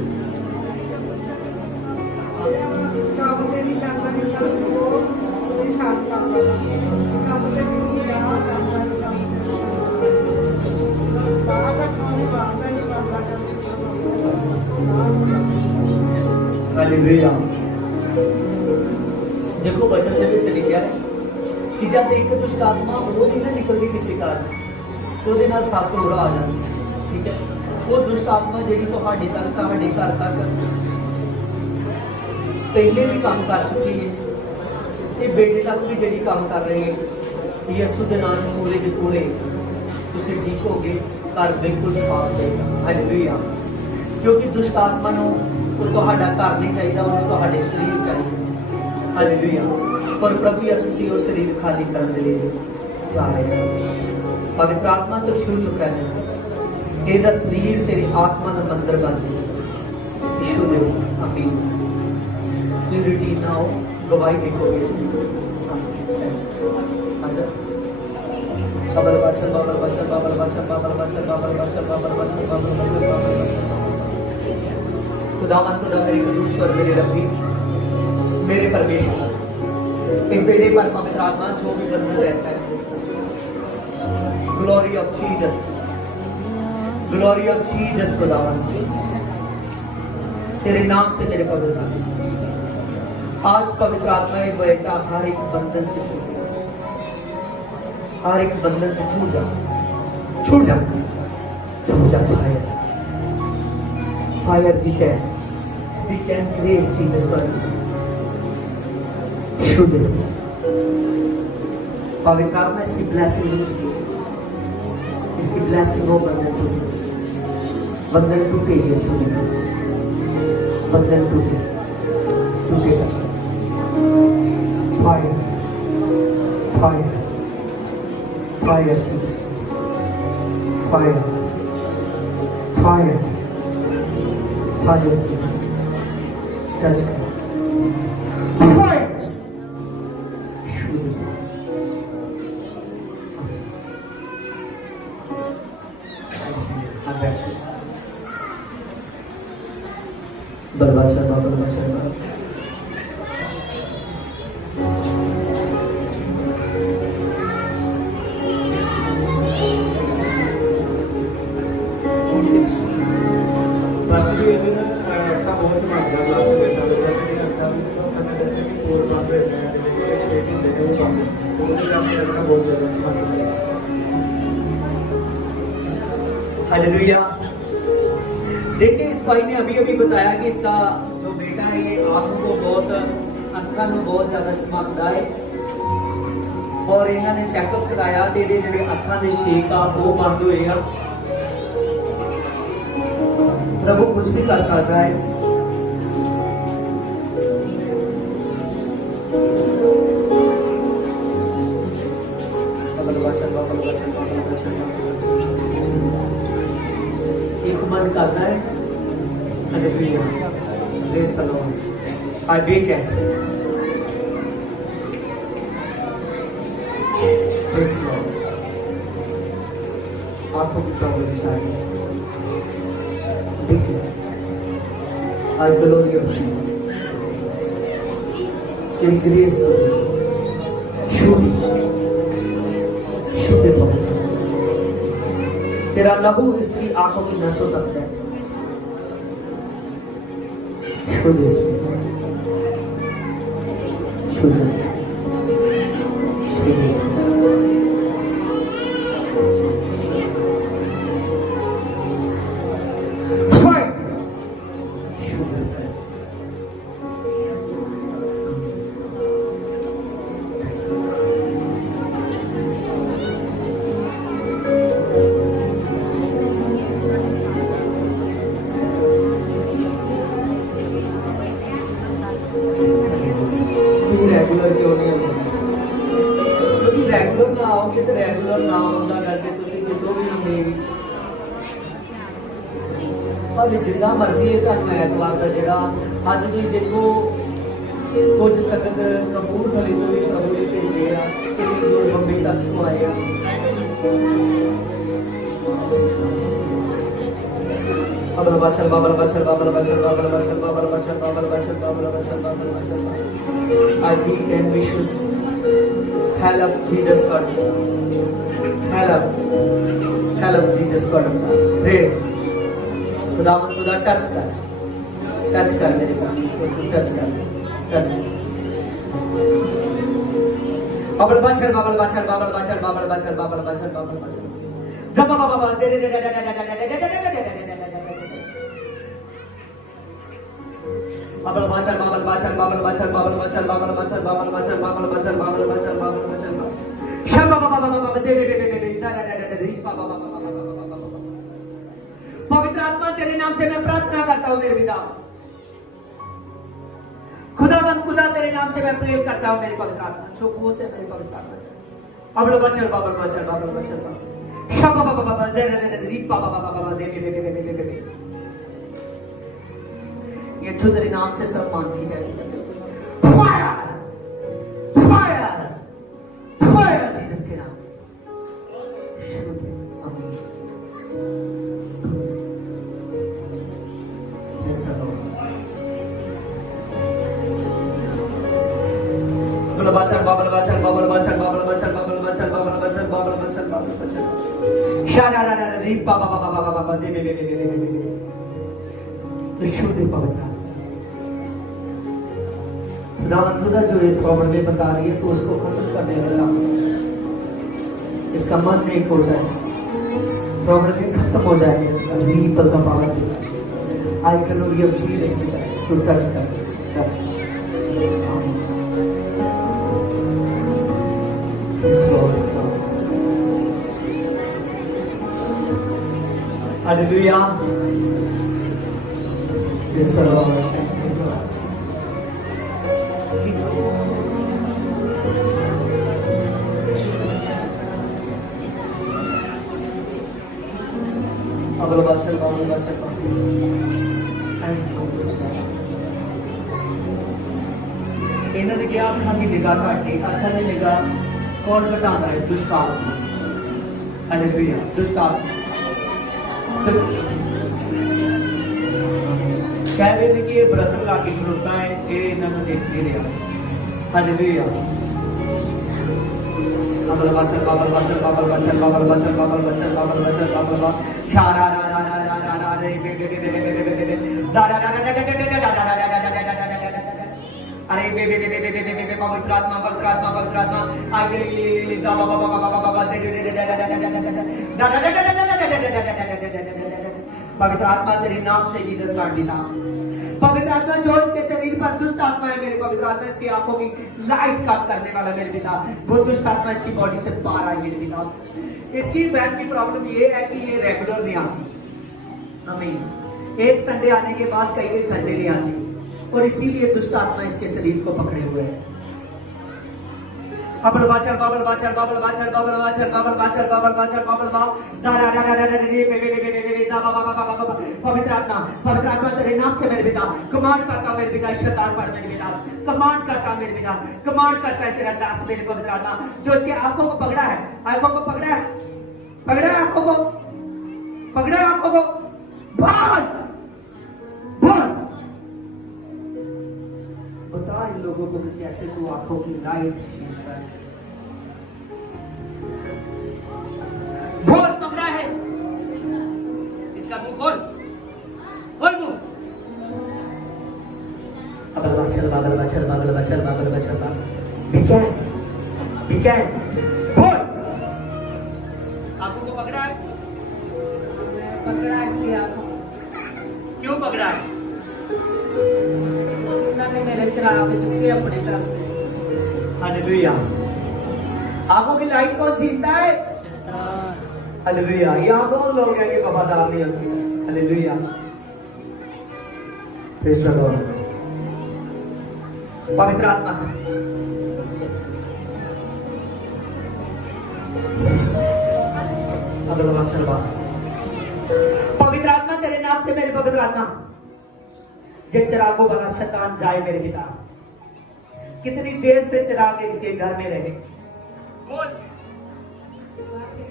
हालेलुया। देखो वचन में लिखा है कि जब एक दुष्ट आत्मा वो नहीं ना निकलती किसी कारण तो सब होरा आ जाती है। ठीक है वो दुष्ट आत्मा जी तो तक घर तक पहले भी काम कर चुकी है ये बेटे तक भी जी काम कर रही है। यसू के नाम पूरे के पूरे तुम ठीक हो गए घर बिल्कुल साफ देगा। हालेलुया। क्योंकि दुष्ट आत्मा को घर नहीं चाहिए उन्हें शरीर चाहिए। हालेलुया। पर प्रभु यसू मसीह और शरीर खाली करने के लिए जा रहे हैं। पवित्र आत्मा तो छू चुका है तेरा शरीर तेरी आत्मा का मंदिर बन जाए। यीशु देव आमीन। यूनिटी ना हो गवाही देखोगे अच्छा बाबल बचन बाबल बचन बाबल बचन बाबल बचन बाबल बचन बाबल बचन बाबल बचन बाबल बचन खुदावन खुदा मेरी कदूस और मेरे रब्बी मेरे परमेश्वर एक बेटे पर पवित्र आत्मा जो भी बंधन रहता है glory of Jesus, glory of Jesus खुदावन, तेरे नाम से मेरे पवित्र आज पवित्र आत्मा एक बेटा हर एक बंधन से छूट, हर एक बंधन से छूट जा, छूट जा, छूट जा। Fire, fire we can praise Jesus पर शुद्ध पवित्र आत्मा इसकी ब्लेसिंग हो चुकी है, इसकी ब्लेसिंग हो बंधन टूटे, बंधन टूटे, ये छूटे, बंधन टूटे, टूटेगा। Fire, fire, fire Jesus, fire, fire, fire Jesus, touch कर, फायर, बर्बाद करना, बर्बाद करना। हालेलुया। देखिए इस भाई ने अभी अभी बताया कि इसका जो बेटा है ये आंखों को बहुत, अखा में बहुत ज्यादा चमकता है और इन्होंने चेकअप कराया तो ये जो अखा के शेक आ वो बंद होएगा। प्रभु कुछ भी कर सकता है। एक मन करता है hallelujah, praise the Lord. I wait है, प्रेज द लॉर्ड। आंखों की प्रॉब्लम चाहिए, देखिए आई ग्लोरी ऑफ जीसस, तेरी ग्रेस को शुद्ध शुद्ध पवित्र, तेरा लहू इसकी आंखों की नसों तक जाए, शुद्ध शुद्ध शुद्ध। रेगुलर क्यों नहीं होता? क्योंकि रेगुलर ना आओगे तो रेगुलर ना होता करके तुम कितों भी नहीं देगी। भावे जिन्ना मर्जी है तुहानू ऐतवार का जिहड़ा अज तुसीं देखो कुछ संगत कपूरथले तो भी प्रभु ने भेजे आ, कितने दूर बंबई तक तो आए आ। बाबल बचल बाबल बचल बाबल बचल बाबल बचल बाबल बचल बाबल बचल बाबल बचल बाबल बचल। I weep and wishes help Jesus God, help Jesus God। Praise खुदावंद खुदा टच कर मेरे परमेश्वर को टच कर। बाबल बचल बाबल बचल बाबल बचल बाबल बचल बाबल बचल बाबल बचल जब बाबा दे बाबल बचल बाबल बचल बाबल बचल बाबल बचल बाबल बचल बाबल बचल बाबल बचल बाबल बचल बाबल बचल शब बाबा दे पवित्र आत्मा तेरे नाम से मैं प्रार्थना करता हूँ मेरे पिता। खुदावंद खुदा तेरे नाम से मैं प्रेयर करता हूँ मेरी पवित्र आत्मा, जो पूछ है मेरी पवित्र आत्मा। बाबल बचल बाबल बचल बाबल बचल शब बाबा दे ये जो तेरे नाम से सब मानती है। फायर फायर फायर जीसस के नाम। आमीन। बाबल बचल बाबल बचल बाबल बचल बाबल बचल बाबल बचल बाबल बचल बाबल बचल बाबल बचल शारा रा रा री बाबा बाबा बाबा बाबा दे दे तो शुद्ध पवित्र खुदा जो ये प्रॉब्लम में बता रही है तो उसको खत्म करने वाला इसका मन नहीं हो जाए, प्रॉब्लम खत्म हो जाएगी। री बदला power I can know give Jesus to touch that Hallelujah. Yes, Lord. Abel baca. इन्होंने क्या अखा की निगाह काटी, अखा की निगाह कौन घटाता है? दुष्ट आत्मा। हालेलुया, दुष्ट आत्मा। कह रहे थे कि ये ब्रदर लाके खड़ोता है, ये इन्होंने देख नहीं रहा। हालेलुया। अबल बाचल शारा रा रा रा रा रा रा रे बे बे बे बे बे बे बे दा दा दा दा अरे बे बे बे बे बे बे बे पवित्र आत्मा आगे दा बा बा बा बा बा दे दे दे दा पवित्र आत्मा तेरे नाम से जीसस काट देता। पवित्र आत्मा जो इसके शरीर पर दुष्ट आत्मा है, मेरे पवित्र आत्मा इसकी आंखों की लाइट कट करने वाला मेरे पिता, वो दुष्ट आत्मा इसकी बॉडी से बाहर आए मेरे पिता। इसकी बैक की प्रॉब्लम ये है कि ये रेगुलर नहीं आती, हमें एक संडे आने के बाद कई संडे नहीं आती और इसीलिए दुष्ट आत्मा इसके शरीर को पकड़े हुए है। अबल बाचल पवित्र आत्मा तेरे नाम से मेरे पिता कमांड करता मेरे पिता, शैतान पर मेरे पिता कमांड करता मेरे पिता, कमांड करता है तेरा दास मेरे पवित्र आत्मा जो इसके आंखों को पकड़ा है, आंखों को पकड़ा है, आंखों को भाग बता इन लोगों को कि कैसे तू आंखों की लाइट छीनता है। बोल पकड़ा है, इसका मुंह खोल मुंह। बचल बिकैन बोल। आंखों को पकड़ा है, इसकी आंखों। क्यों पकड़ा है? उन्होंने मेरे चिराग चुके अपने तरफ से। हालेलुया। आंखों की लाइट कौन छीनता है? हालेलुया। यहाँ कौन लोग हैं कि वफादार नहीं होते? हालेलुया। Praise the Lord. पवित्र आत्मा पवित्र आत्मा तेरे नाम से मेरे पवित्र आत्मा जिन चिरागों वाला शैतान जाए मेरे पिता। कितनी देर से चिराग इनके घर में रहे? बोल।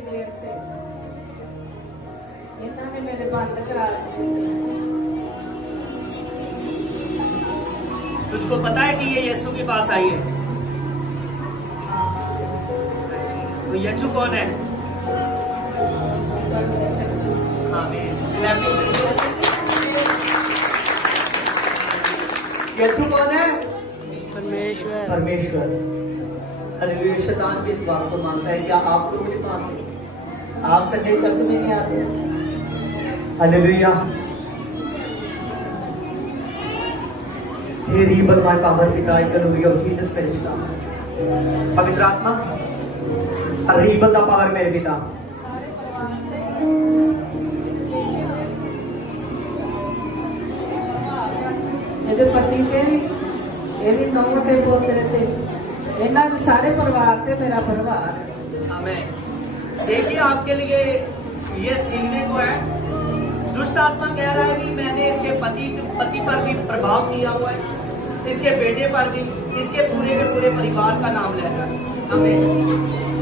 देर से इन्होंने मेरे बंद करा। तुझको पता है कि ये यीशु के पास आई है? तो यीशु कौन है? यीशु कौन है? परमेश्वर। हालेलुया। शैतान किस बात को मानता है? क्या आप लोग नहीं मानते? आप संडे चर्च में नहीं आते? हालेलुया। हे रीबल माय पावर पिता, I can know of Jesus मेरे पिता। पवित्र आत्मा रीबल दा पावर मेरे पिता। मेरे पति मेरी नौकरी के पोते थे, इन्होंने सारे परिवार से मेरा परिवार। आमीन। देखिए आपके लिए ये सीखने को है। दुष्ट आत्मा कह रहा है कि मैंने इसके पति पर भी प्रभाव किया हुआ है, इसके बेटे पर भी, इसके पूरे के पूरे परिवार का नाम ले रहा है। हमें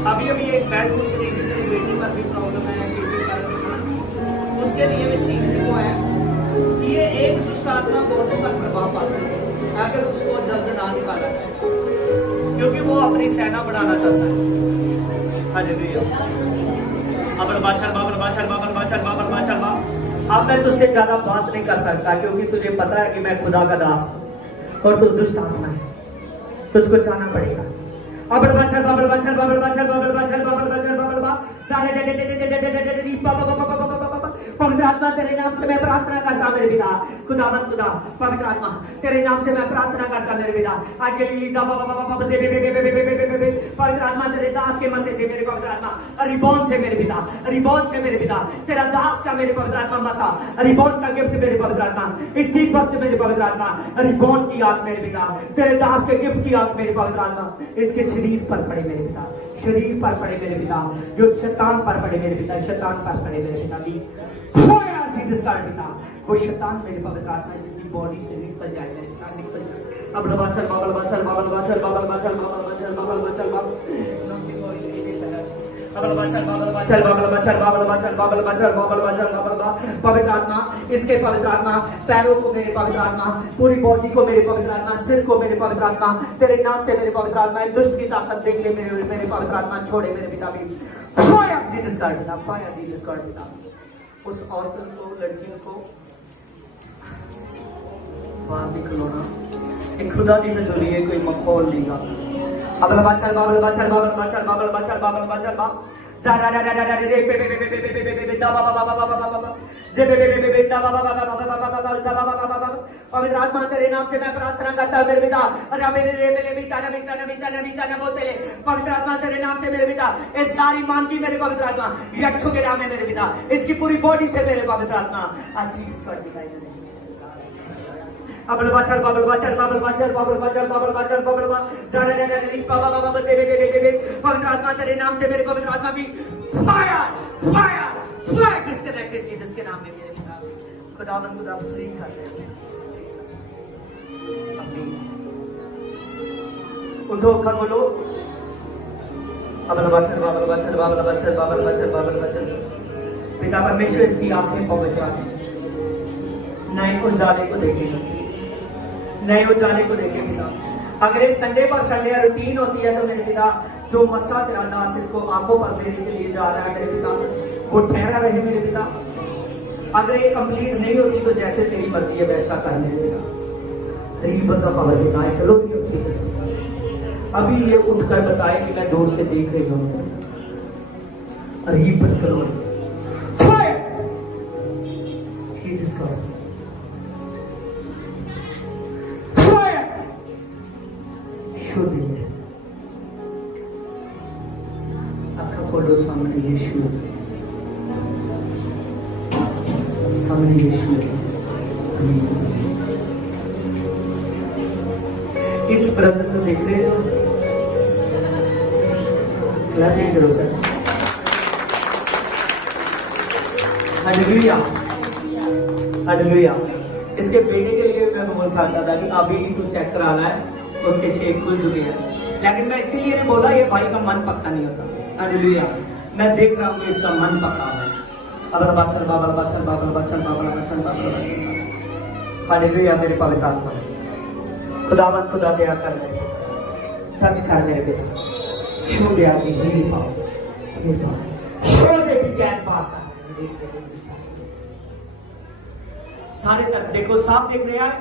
अभी एक बैठ पूछ रही थी तेरी बेटी पर भी प्रॉब्लम है, किसी पर, उसके लिए भी सीखने को है कि ये एक दुष्ट आत्मा बहुतों पर प्रभाव पाता है अगर उसको जल्द ना निकाला जाए, क्योंकि वो अपनी सेना बढ़ाना चाहता है। हालेलुया। बाबल बाछल बाबल बाछल बाबल बाछल बाबल बाछल बा। अब मैं तुझसे ज्यादा बात नहीं कर सकता क्योंकि तुझे पता है कि मैं खुदा का दास हूं और तू दुष्ट आत्मा है, तुझको जाना पड़ेगा। बाबल बाछल बाबल बाछल बाबल बाछल बाबल बाछल बाबल बाछल बाबल बा। पवित्र आत्मा तेरे नाम से मैं प्रार्थना करता मेरे पिता, खुदावन खुदा पवित्र आत्मा तेरे नाम से मैं प्रार्थना करता मेरे पिता। आगे पवित्र आत्मा तेरे दास के मसे से मेरे पवित्र आत्मा रिबॉन से मेरे पिता, रिबॉन से मेरे पिता तेरा दास का मेरे पवित्र आत्मा मसा रिबॉन का गिफ्ट मेरे पवित्र आत्मा इसी वक्त मेरे पवित्र आत्मा रिबॉन की आग मेरे पिता, तेरे दास के गिफ्ट की आग मेरे पवित्र आत्मा इसके शरीर पर पड़े मेरे पिता, शरीर पर पड़े मेरे पिता, जो शैतान पर पड़े मेरे पिता, शैतान पर पड़े मेरे पिता भी खोया जीसस का पिता, वो शैतान मेरे पवित्र आत्मा इसकी बॉडी से निकल जाए मेरे पिता, निकल जाए। अब बाछल बाबल बाछल बाबल बाछल बाबल बाछल बाबल बाछल बाबल बाछल बाबल बाछल बाबल बाछल बाबल बाछल बाबल बाछल बाबल बाछल बाबल बाछल बाबल पवित्र आत्मा इसके पवित्र आत्मा पैरों को मेरे पवित्र आत्मा, पूरी बॉडी को मेरे पवित्र आत्मा, सिर को मेरे पवित्र आत्मा तेरे नाम से मेरे पवित्र आत्मा दुष्ट की ताकत देख ले मेरे पवित्र आत्मा छोड़े मेरे पिता भी फायर जीसस गॉड पिता, फायर जीसस गॉड पिता। उस औरत को लड़की को बाहर निकलोना एक खुदा की हजूरी है, कोई मखौल नहीं गा। बाबल बाछल बाबल बाछल बाबल बाछल बाबल बाछल बाबल बाछल बा पवित्र आत्मा तेरे नाम से मैं प्रार्थना करता हूँ मेरे पिता, पवित्र आत्मा तेरे नाम से मेरे पिता इस सारी मानती मेरे पवित्र आत्मा यक्षों के नाम है मेरे पिता, इसकी पूरी बॉडी से मेरे पवित्र आत्मा आज इसका दिखाई दे। बाबल बाछल बाबल बाछल बाबल बाछल बाबल बाछल बाबल बाछल बाबल बाबा पवित्र आत्मा तेरे नाम से मेरे पवित्र आत्मा भी fire fire fire disconnected Jesus के नाम में मेरे पिता, खुदावन खुदा फ्री कर दे। उठो खा बोलो बाबल बाछल बाबल बाछल बाबल बाछल बाबल बाछल बाबल बाछल। पिता परमेश्वर इसकी आंखें पवित्र हैं, नए उजाले को देखेगा, नए उजाले को देखे पिता। अगर एक संडे पर संडे रूटीन होती है तो मेरे पिता जो मसला तेरा दास इसको आंखों पर देने के लिए जा रहा है मेरे पिता वो ठहरा रहे मेरे पिता। अगर ये कंप्लीट नहीं होती तो जैसे तेरी मर्जी है वैसा कर मेरे पिता। रील बंदा पावर पिता है, चलो अभी ये उठकर बताए कि मैं दूर से देख रही हूँ। रील बंद करो जिसका आपका खोलो सामने यीशु, सामने यीशु। इस ब्रदर को देख रहे हो, क्लैपिंग करो सर। Hallelujah hallelujah. इसके बेटे के लिए मैं बोल सकता था कि अभी ही तू चेक कराना है, उसके शेख खुल चुके हैं, लेकिन मैं इसीलिए नहीं बोला ये भाई का मन पक्का नहीं होता। हालेलुया। मैं देख रहा हूँ कि इसका मन पक्का है। बाबल बाछल बाबल बाछल बाबल बाछल बाबल बाछल बाबल बाछल। हालेलुया। मेरे पवित्र आत्मा खुदावन खुदा दया कर दे, टच कर मेरे पिता, छू दे आपकी हील पाओ, छू दे की ज्ञान पाता सारे तक देखो, साफ देख रहे हैं।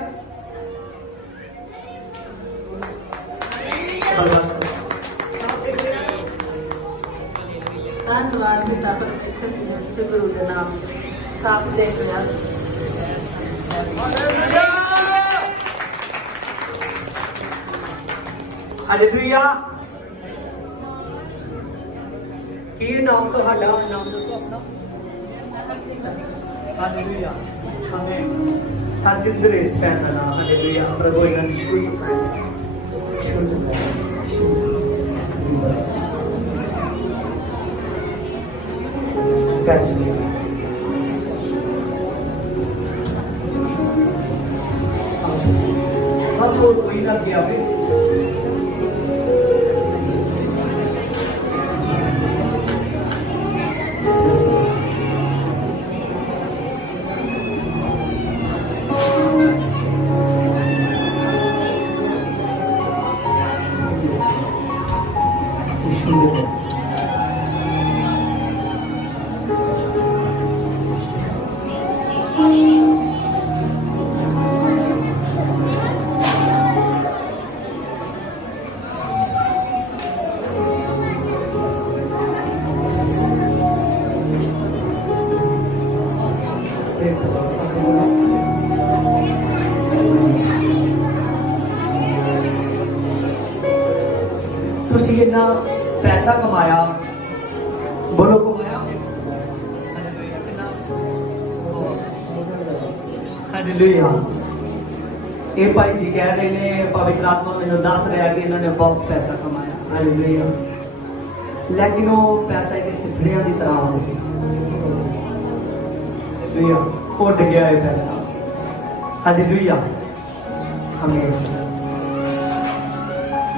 धन्यवाद पिता परमेश्वर के गुरु के नाम साफ देख रहे हैं। हालेलुया। ਕੀ ਨਾਮ ਤੁਹਾਡਾ? ਨਾਮ ਦੱਸੋ ਆਪਣਾ। ਹਾਲੇਲੂਇਆ। ਆਮੇਨ। ਹਰਜਿੰਦਰ ਇਸ ਟਾਈਮ ਦਾ ਨਾਮ ਹਾਲੇਲੂਇਆ। ਪ੍ਰਭੂ ਇਹਨਾਂ ਦੀ ਸ਼ੁੱਧ ਕਰੇ, ਸ਼ੁੱਧ ਕਰੇ। बस और कोई ना किया ਤੁਸੀਂ ਇੰਨਾ ਪੈਸਾ ਕਮਾਇਆ, ਬੋਲੋ ਕਮਾਇਆ, ਹਾਲੇਲੂਇਆ। ਇਹ ਭਾਈ ਜੀ ਕਹਿ ਰਹੇ ਨੇ, ਪਵਿੱਤਰ ਆਤਮਾ ਮੈਨੂੰ ਦੱਸ ਰਿਹਾ ਕਿ ਇਹਨਾਂ ਨੇ ਬਹੁਤ ਪੈਸਾ ਕਮਾਇਆ, ਹਾਲੇਲੂਇਆ। ਲੇਕਿਨ ਉਹ ਪੈਸਾ ਇੱਕ ਛਿੱਤੜਿਆਂ ਦੀ ਤਰ੍ਹਾਂ ਹੋ ਗਿਆ, ਹਾਲੇਲੂਇਆ, ਉੱਡ ਗਿਆ ਇਹ ਪੈਸਾ, ਹਾਲੇਲੂਇਆ। हमें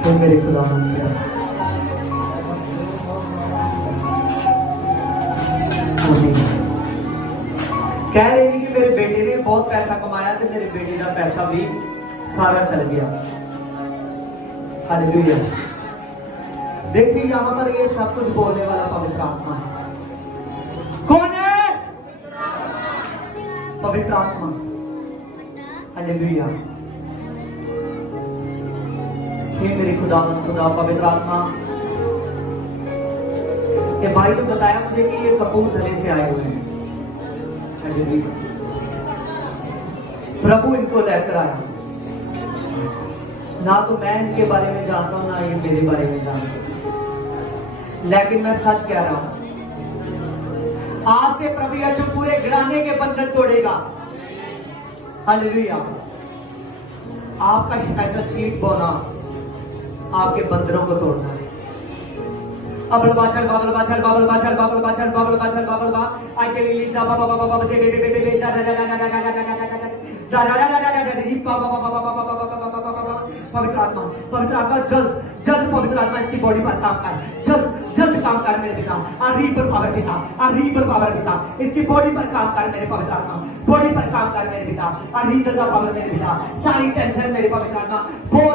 तो मेरे खुदा कह रहे हैं कि मेरे बेटे ने बहुत पैसा कमाया तो मेरे बेटे का पैसा भी सारा चल गया, हालेलुया। देखिए यहाँ पर ये सब कुछ बोलने वाला पवित्र आत्मा है। कौन है? पवित्र आत्मा, हालेलुया। मेरे खुदा पवित्र आत्मा, ये भाई ने बताया मुझे कि ये कपूरथले से आए हुए हैं, प्रभु इनको लेकर आया। ना तो मैं इनके बारे में जानता हूं, ना ये मेरे बारे में जानते हैं, लेकिन मैं सच कह रहा हूं, आज से प्रभु यीशु पूरे घराने के बंधन तोड़ेगा, हालेलुया। आपका स्पेशल सीट बोना आपके बंदरों को तोड़ना है। अबल बाचल बाबल बाचल बाबल बाचल बाबल बाचल बाबल बाचल बाबल बा आके लीता बाबा बाबा बाबा दे बे बे बे दा दा दा दा दा दा पवित्र आत्मा, पवित्र आत्मा जल्द जल्द, पवित्र आत्मा इसकी बॉडी पर काम कर, जल्द जल्द काम कर मेरे पिता, और रीपर पावर पिता, और रीपर पावर पिता, इसकी बॉडी पर काम कर मेरे पवित्र आत्मा, बॉडी पर काम कर मेरे पिता, और रीपर का पावर मेरे पिता। सारी टेंशन मेरे पवित्र आत्मा, बोझ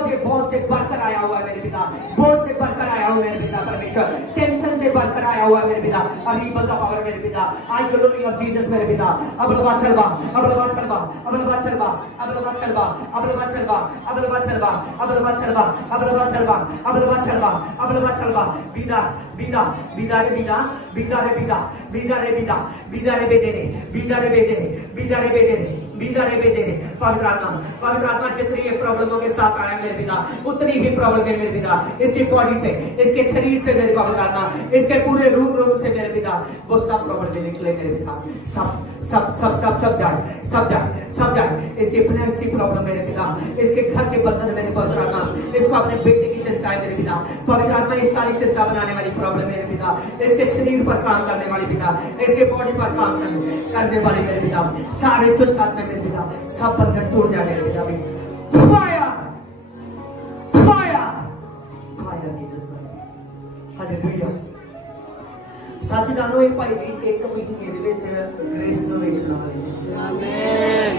से बढ़कर आया हुआ है मेरे पिता, बोझ से बढ़कर आया हुआ है मेरे पिता परमेश्वर, टेंशन से बढ़कर आया हुआ है मेरे पिता, और रीपर का पावर मेरे पिता। आई ग्लोरी ऑफ जीसस मेरे पिता। अबलवा चलवा, अबलवा चलवा, अबलवा चलवा, अबलवा चलवा, अबलवा चलवा, अबलवा चलवा, अबलवा चलवा, अबलवा चलवा, अबलवा चलवा, अबलवा चलवा। बीदा बीदा बीदा रे बीदा, बीदा रे बीदा, बीदा रे बीदा, बीदा रे बेदे रे, बीदा रे बेदे रे, बीदा रे बेदे रे, बीदा रे बेदे रे। पवित्र आत्मा जितनी ये प्रॉब्लमों के साथ आया मेरे पिता, उतनी ही प्रॉब्लम है मेरे पिता, इसकी बॉडी से, इसके शरीर से मेरे पवित्र आत्मा, इसके पूरे रूप से मेरे पिता, वो सब प्रॉब्लम निकले मेरे पिता, सब सब सब सब सब जाए, सब जाए, सब जाए। इसके फाइनेंस की प्रॉब्लम मेरे पिता, इसके घर के बंधन मेरे पवित्र आत्मा, इसको अपने बेटे की चिंता है मेरे पिता, पवित्र आत्मा इस सारी चिंता बनाने वाली प्रॉब्लम मेरे पिता, इसके शरीर पर काम करने वाली पिता, इसके बॉडी पर काम करने वाली मेरे पिता, सारे दुष्ट आत्मा मेरे पिता, सब बंधन टूट जाए मेरे पिता। Fire fire fire Jesus name, hallelujah. सच जानो ये भाई जी एक महीने दे विच ग्रेस नो वेखना वाले, आमीन,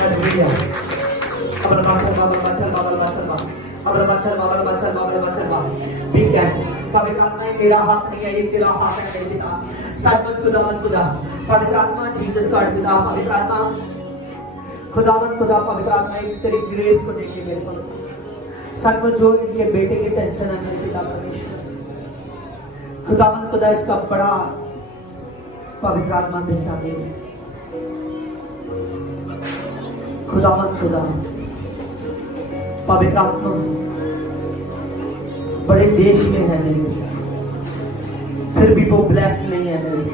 हालेलुया। अबल बाचल बाबल बाचल बाबल बाचल बा, अबल बाचल बाबल बाचल बाबल बाचल बा। ठीक है, पवित्र आत्मा मेरा हाथ नहीं है, ये तेरा हाथ है मेरे पिता, सचमुच खुदावंद खुदा, पवित्र आत्मा जीसस गॉड पिता, पवित्र आत्मा खुदावंद खुदा, पवित्र आत्मा एक तेरी ग्रेस को देखिए मेरे पर, सचमुच जो इनके बेटे की टेंशन है मेरे पिता परमेश्वर, खुदावंद खुदा इसका बड़ा पवित्र आत्मा देखा दे, खुदावंद खुदा पवित्र आत्मा बड़े देश में है नहीं, फिर भी वो ब्लेस नहीं है नहीं,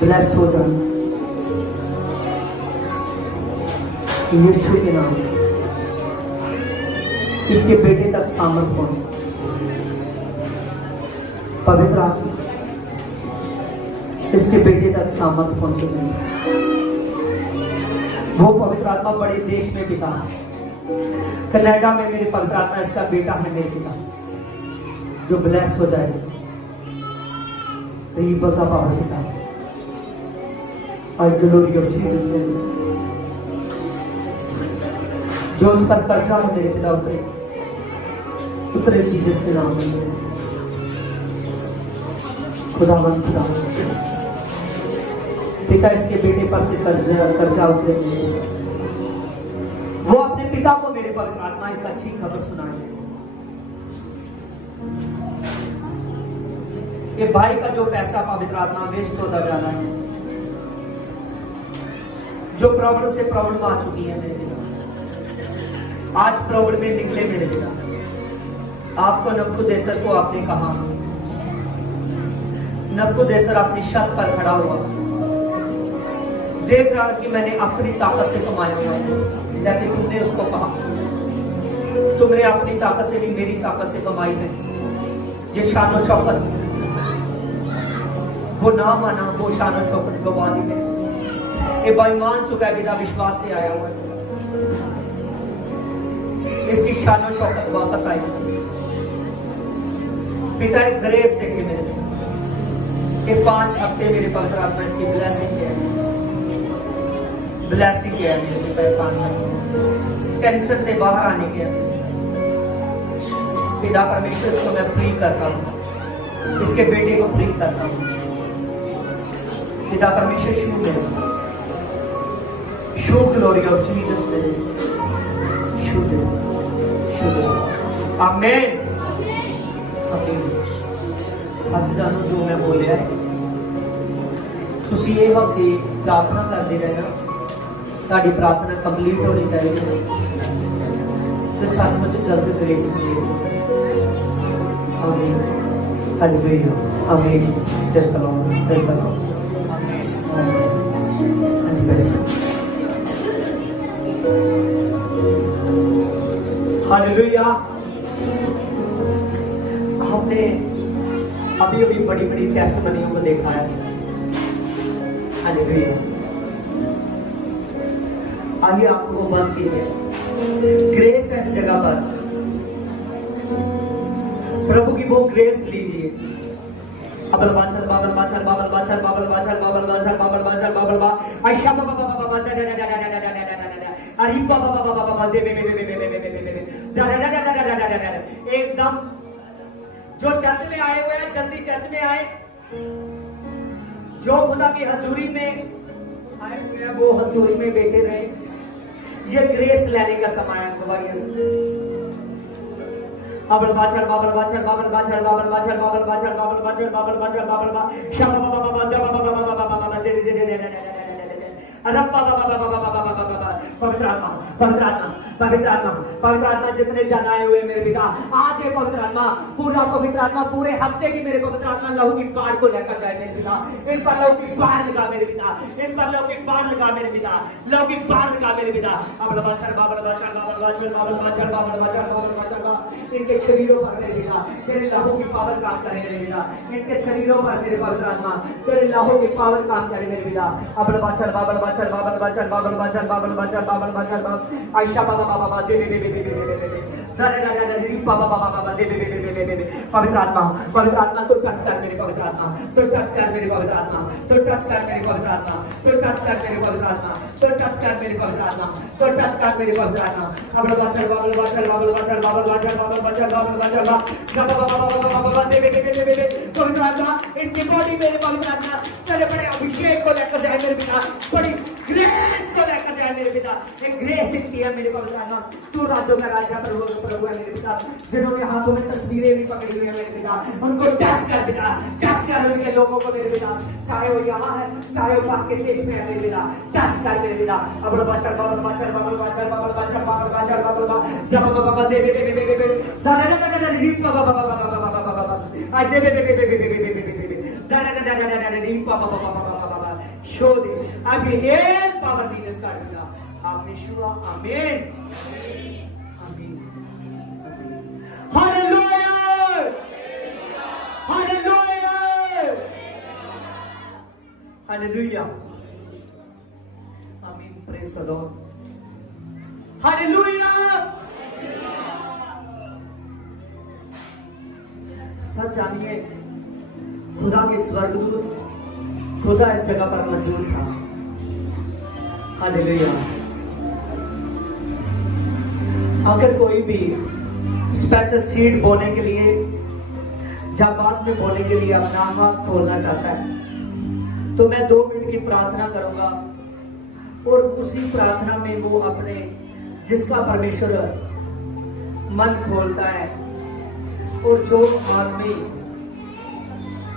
ब्लेस हो जाए यीशु के नाम, इसके बेटे तक सामर्थ पहुंचे, पवित्र आत्मा इसके बेटे तक सामर्थ पहुंचे। वो पवित्र आत्मा बड़े देश में पिता, कनाडा में मेरे पवित्र आत्मा इसका बेटा है मेरे पिता, जो ब्लेस हो जाए, तो ये बता पावर पिता, और ग्लोरी ऑफ जीसस नेम। जो उस पर कर्जा हो मेरे पिता उतरे जीसस के नाम में, खुदावंद खुदा पिता इसके बेटे पर से कर्जा उतरे, वो अपने पिता को मेरे पवित्र आत्मा एक अच्छी खबर सुनाए। ये भाई का जो पैसा पवित्र आत्मा वेस्ट होता जा रहा है, जो प्रॉब्लम से प्रॉब्लम आ चुकी है मेरे पिता, आज प्रॉब्लम में निकले मेरे पिता, आपको नबूकदनेस्सर को आपने कहा, नबूकदनेस्सर अपनी छत पर खड़ा हुआ, देख रहा कि मैंने अपनी ताकत से कमाया हुआ है, लेकिन तुमने उसको कहा तुमने अपनी ताकत से नहीं मेरी ताकत से कमाई है। ये शानो शौकत वो ना माना, वो शानो शौकत गवा दी है। ये भाई मान चुका है, बिना विश्वास से आया हुआ है, इसकी शानो शौकत वापस आई। पिता एक ग्रेस देखे मेरे ये 5 हफ्ते मेरे पवित्र आत्मा इसकी ब्लेसिंग है, ब्लेसिंग है मेरे पिता 5 हफ्ते टेंशन से बाहर आने के। पिता परमेश्वर को मैं फ्री करता हूँ, इसके बेटे को फ्री करता हूँ। पिता परमेश्वर शो ग्लोरी ऑफ जीसस में आमीन आमीन। सच जानो जो मैं बोलिया है, तुसी ये वक्त प्रार्थना करते रहना, ताड़ी प्रार्थना कंप्लीट होनी चाहिए, तो सचमुच जल्द ग्रेस मिलेगी। आमीन हालेलुया आमीन। Praise the Lord, praise the Lord. Hallelujah. हमने अभी अभी बड़ी बड़ी टेस्टमनियों को देखा है। हालेलुया। आगे आपको बात की है, ग्रेस है इस जगह पर, प्रभु की वो ग्रेस लीजिए। अबल बाचल बाबल बाचल बाबल बाचल बाबल बाचल बाबल बाचल बाबल बाचल बाबल बा आयशा बाबा बाबा बाबा दा दा दा दा दा दा दा अरे बाबा बाबा बाबा बाबा दे बे बे बे बे बे बे दा दा दा दा दा दा दा एकदम जो चर्च में आए हुए हैं जल्दी चर्च में आए, जो खुदा की हजूरी में आए हुए हैं वो हजूरी में बैठे रहे। ये ग्रेस लेने का समय है गवाही। बाबल बाचल बाबल बाचल बाबल बाचल बाबल बाचल बाबल बाचल बाबल बाचल बाबल बाचल बाबल बा शाबा बाबा बाबा दा बाबा बाबा बाबा बाबा दे दे दे दे अरे बाबा बाबा बाबा बाबा बाबा पवित्र आत्मा पवित्र आत्मा पवित्र आत्मा पवित्र आत्मा जितने जन आए हुए मेरे पिता, आज ये पवित्र आत्मा पूरा पवित्र आत्मा पूरे हफ्ते की मेरे पवित्र आत्मा लहू की बाढ़ को लेकर जाए मेरे पिता। इन पर लहू की बाढ़ लगा मेरे पिता, इन पर लहू की बाढ़ लगा मेरे पिता, लहू की बाढ़ लगा मेरे पिता। बाबल बाचल बाबल बाचल बाबल बाचल बाबल बाचल बाबल बाचल बाबल बाचल इनके शरीरों पर मेरे पिता तेरे लहू की पावर काम करे मेरे पिता, इनके शरीरों पर मेरे पवित्र आत्मा तेरे लहू की पावर काम करे मेरे पिता। बाबल बाचल बाबल बाचल बाबल बाचल बाबल बाचल बाबल बाचल बाबल बाचल बाबल आयशा बाबा बाबा दे दे दे दे दे दादा दादा दादा बाबा बाबा बाबा दे दे दे दे दे दे पवित्र आत्मा तो टच कर मेरे पवित्र आत्मा, तो टच कर मेरे पवित्र आत्मा, तो टच कर मेरे पवित्र आत्मा, तो टच कर मेरे पवित्र आत्मा, तो टच कर मेरे पवित्र आत्मा, तो टच कर मेरे पवित्र आत्मा। बाबल बाचल बाबल बाचल बाबल बाचल बाबल बाचल बाबल बाचल बाबल बाचल बाबा बाबा बाबा दे दे दे दे पवित्र आत्मा इनकी बॉडी मेरे पवित्र आत्मा तेरे बड़े अभिषेक को लेकर जाए मेरे पिता, बड़ी ग्रेस को लेकर जाए मेरे पिता। एक ग्रेस इतनी है मेरे पवित्र आत्मा, तू राजों का राजा प्रभु है मेरे पिता। जिन्होंने हाथों में तस्वीरें भी पकड़ी हुई है मेरे पिता, उनको टच कर पिता, टच कर उनके लोगों को मेरे पिता, चाहे वो यहाँ है चाहे वो बाहर के देश में है मेरे पिता, टच कर मेरे पिता। अब बाचल बाबल बाचल बाबल बाचल बाबल बाचल बाबल बाचल बाबल बा जब बाबा दे दे दे दे दे दादा दादा दादा रीप बाबा बाबा बाबा बाबा बाबा आई दे दे दे दे दे दादा दादा दादा रीप बाबा बाबा बाबा शो दे अब ये पावर जीसस का पिता आपने शुआ आमीन आमीन हालेलुया हालेलुया हालेलुया आमीन प्रेज द लॉर्ड हालेलुया। सच जानिए खुदा के स्वर्गदूत खुदा इस जगह पर मौजूद था। हालेलुया। अगर कोई भी स्पेशल सीड बोने के लिए या बाद में बोने के लिए अपना हाथ खोलना चाहता है तो मैं 2 मिनट की प्रार्थना करूंगा और उसी प्रार्थना में वो अपने जिसका परमेश्वर मन खोलता है और जो आदमी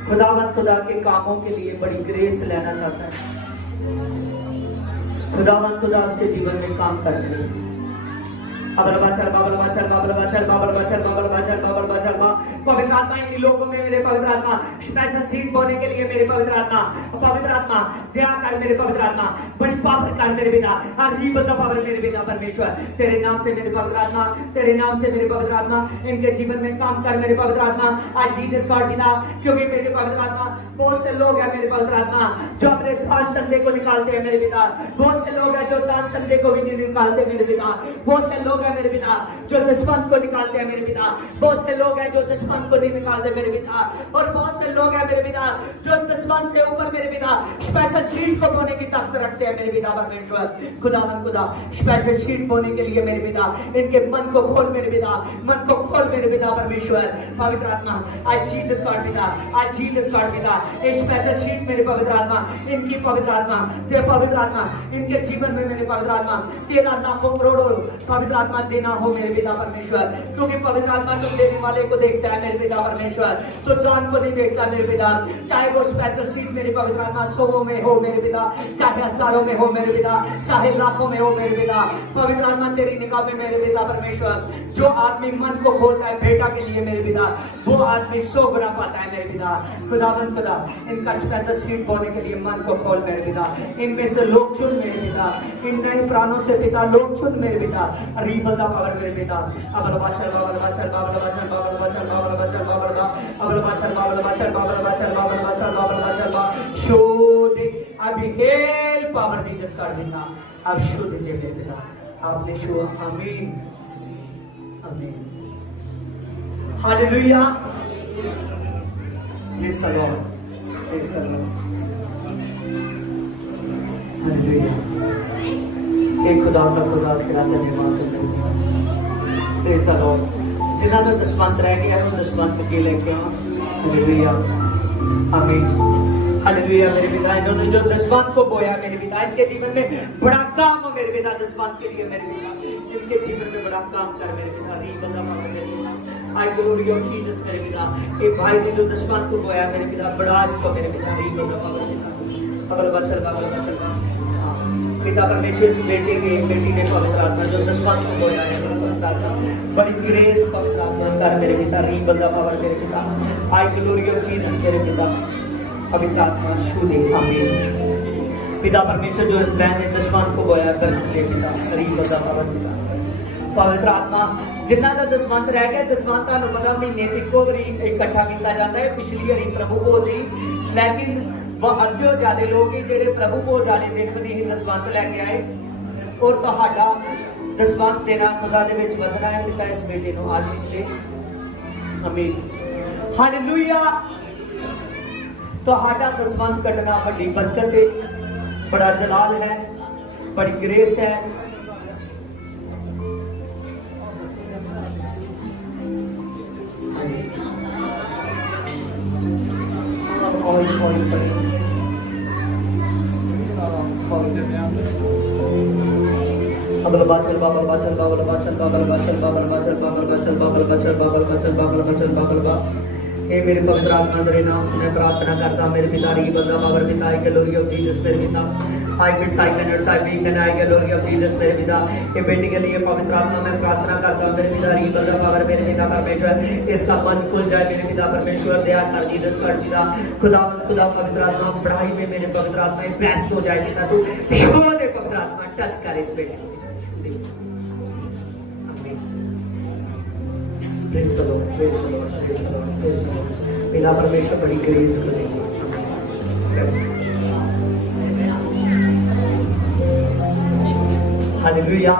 खुदा के कामों के लिए बड़ी ग्रेस लेना चाहता है खुदा उसके जीवन में काम करते हैं अबल बचल बाबल बचल बाबल बचल बाबल बचल बाबल बचल बाबल बचल बा पवित्र आत्मा इन लोगों में मेरे पवित्र आत्मा स्पेशल सीट बोने के लिए मेरे पवित्र आत्मा दया कर मेरे पवित्र आत्मा बड़ी पावर कर मेरे पिता और ये बता पावर मेरे पिता परमेश्वर तेरे नाम से मेरे पवित्र आत्मा तेरे नाम से मेरे पवित्र आत्मा इनके जीवन में काम कर मेरे पवित्र आत्मा आज जीसस गॉड पिता क्योंकि मेरे पवित्र आत्मा बहुत से लोग हैं मेरे पवित्र आत्मा जो अपने दान चंदे को निकालते हैं मेरे पिता बहुत से लोग हैं जो दान चंदे को भी नहीं निकालते मेरे पिता बहुत से लोग हैं मेरे पिता जो दशमंत को निकालते हैं मेरे पिता बहुत से लोग हैं जो दशमंत को नहीं निकालते मेरे पिता और बहुत से लोग हैं मेरे पिता जो दशमंत से ऊपर मेरे पिता स्पेशल शीट को बोने की ताकत रखते हैं मेरे पिता परमेश्वर खुदा स्पेशल शीट बोने के लिए मेरे पिता इनके मन को खोल मेरे पिता मन को खोल मेरे पिता परमेश्वर पवित्र आत्मा आज जीसस गॉड पिता आज जीसस गॉड पिता ये स्पेशल शीट मेरे पवित्र आत्मा इनकी पवित्र आत्मा तेरे पवित्र आत्मा इनके जीवन में मेरे पवित्र आत्मा तेरा लाखों करोड़ों पवित्र आत्मा देना हो मेरे पिता परमेश्वर क्योंकि पवित्र आत्मा तो देने वाले को देखता है मेरे पिता परमेश्वर तो दान को नहीं देखता मेरे पिता चाहे वो स्पेशल सीट मेरे पवित्र आत्मा 100 में हो मेरे पिता चाहे हजारों में हो मेरे पिता चाहे लाखों में हो मेरे पिता पवित्र आत्मा तेरी निगाह में मेरे पिता परमेश्वर जो आदमी मन को खोलता है बेटा के लिए मेरे पिता वो आदमी 100 गुना पाता है मेरे पिता खुदावंद खुदा इनका स्पेशल सीट बोने के लिए मन को खोल मेरे पिता इनमें से लोग चुन मेरे पिता इन नए प्राणों से पिता लोग चुन मेरे पिता रीबल दा पावर मेरे पिता अबल बचल बाबल बचल बाबल बचल बाबल बचल बाबल बचल बाबल अबल बचल बाबल बचल बाबल बचल बाबल बचल बाबल बचल शुद्ध अभी हेल पावर जीसस गॉड पिता अब शुद्ध जेबे पिता आपने शो आमीन आमीन hallelujah praise the Lord praise the Lord hallelujah एक खुदा का खुदा तेरा धन्यवाद करते हैं प्रेज द लॉर्ड जिन्हां दा दशमंत रह गया है दशमंत के लेके आ हालेलुया आमीन हालेलुया मेरे पिता इन्होंने जो दशमंत को बोया मेरे पिता इनके जीवन में बड़ा काम हो मेरे पिता दशमंत के लिए मेरे पिता इनके जीवन में बड़ा काम कर मेरे पिता री बंदा पावर मेरे पिता आई ग्लोरी ऑफ जीसस मेरे पिता एक भाई ने जो दशमंत को बोया मेरे पिता बड़ा इसको मेरे पिता री बंदा पावर पिता अबल बचल पिता परमेश्वर इस बेटे की बेटी ने पवित्र आत्मा जो दशमंत को बोया है बड़ी ग्रेस पवित्र आत्मा कर मेरे पिता री बंदा पावर मेरे पिता आई ग्लोरी ऑफ जीसस मेरे पिता पवित्र आत्मा शुद्ध आमीन पिता परमेश्वर जो इस बहन ने दशमंत को बोया कर पिता री बंदा पावर पिता पवित्र आत्मा जिन्ना का दशमंत रह गया दशमंत का पता महीने से इको बारी इकट्ठा किया जाता है पिछली बारी प्रभु भोज ही लेकिन वह अद्यो ज्यादा लोग ही जेडे प्रभु भोज वाले दिन में ही दशमंत लैके आए और तुहाडा दशमंत देना खुदा दे विच वधना है पिता इस बेटे को आशीष दे आमीन हालेलुया तुहाडा दशमंत कटना बड़ी बरकत है बड़ा जलाल है बड़ी ग्रेस है अबल बाचल बाबल बाचल बाबल बाचल बाबल बाचल बाबल बाचल बाबल बाचल बाबल बाचल बाबल बाचल बाबल बाचल बाबल बा हे मेरे पवित्र आत्मा तेरे नाम से मैं प्रार्थना करता मेरे पिता री बंदा बाबर पिता आई ग्लोरी ऑफ जीसस मेरे पिता I bits I can I we can I glory of Jesus मेरे पिता ये बेटी के लिए पवित्र आत्मा मैं प्रार्थना करता मेरे पिता री बंदा बाबर मेरे पिता परमेश्वर इसका मन खुल जाए मेरे पिता परमेश्वर दया कर जीसस कर पिता खुदा पवित्र आत्मा पढ़ाई में मेरे पवित्र आत्मा बेस्ट हो जाए पिता तू शुद्ध दे पवित्र आत्मा टच कर इस बेटे को Praise the Lord, praise the Lord, praise the Lord, praise the Lord. पिता परमेश्वर बड़ी ग्रेस करेंगे हालेलुया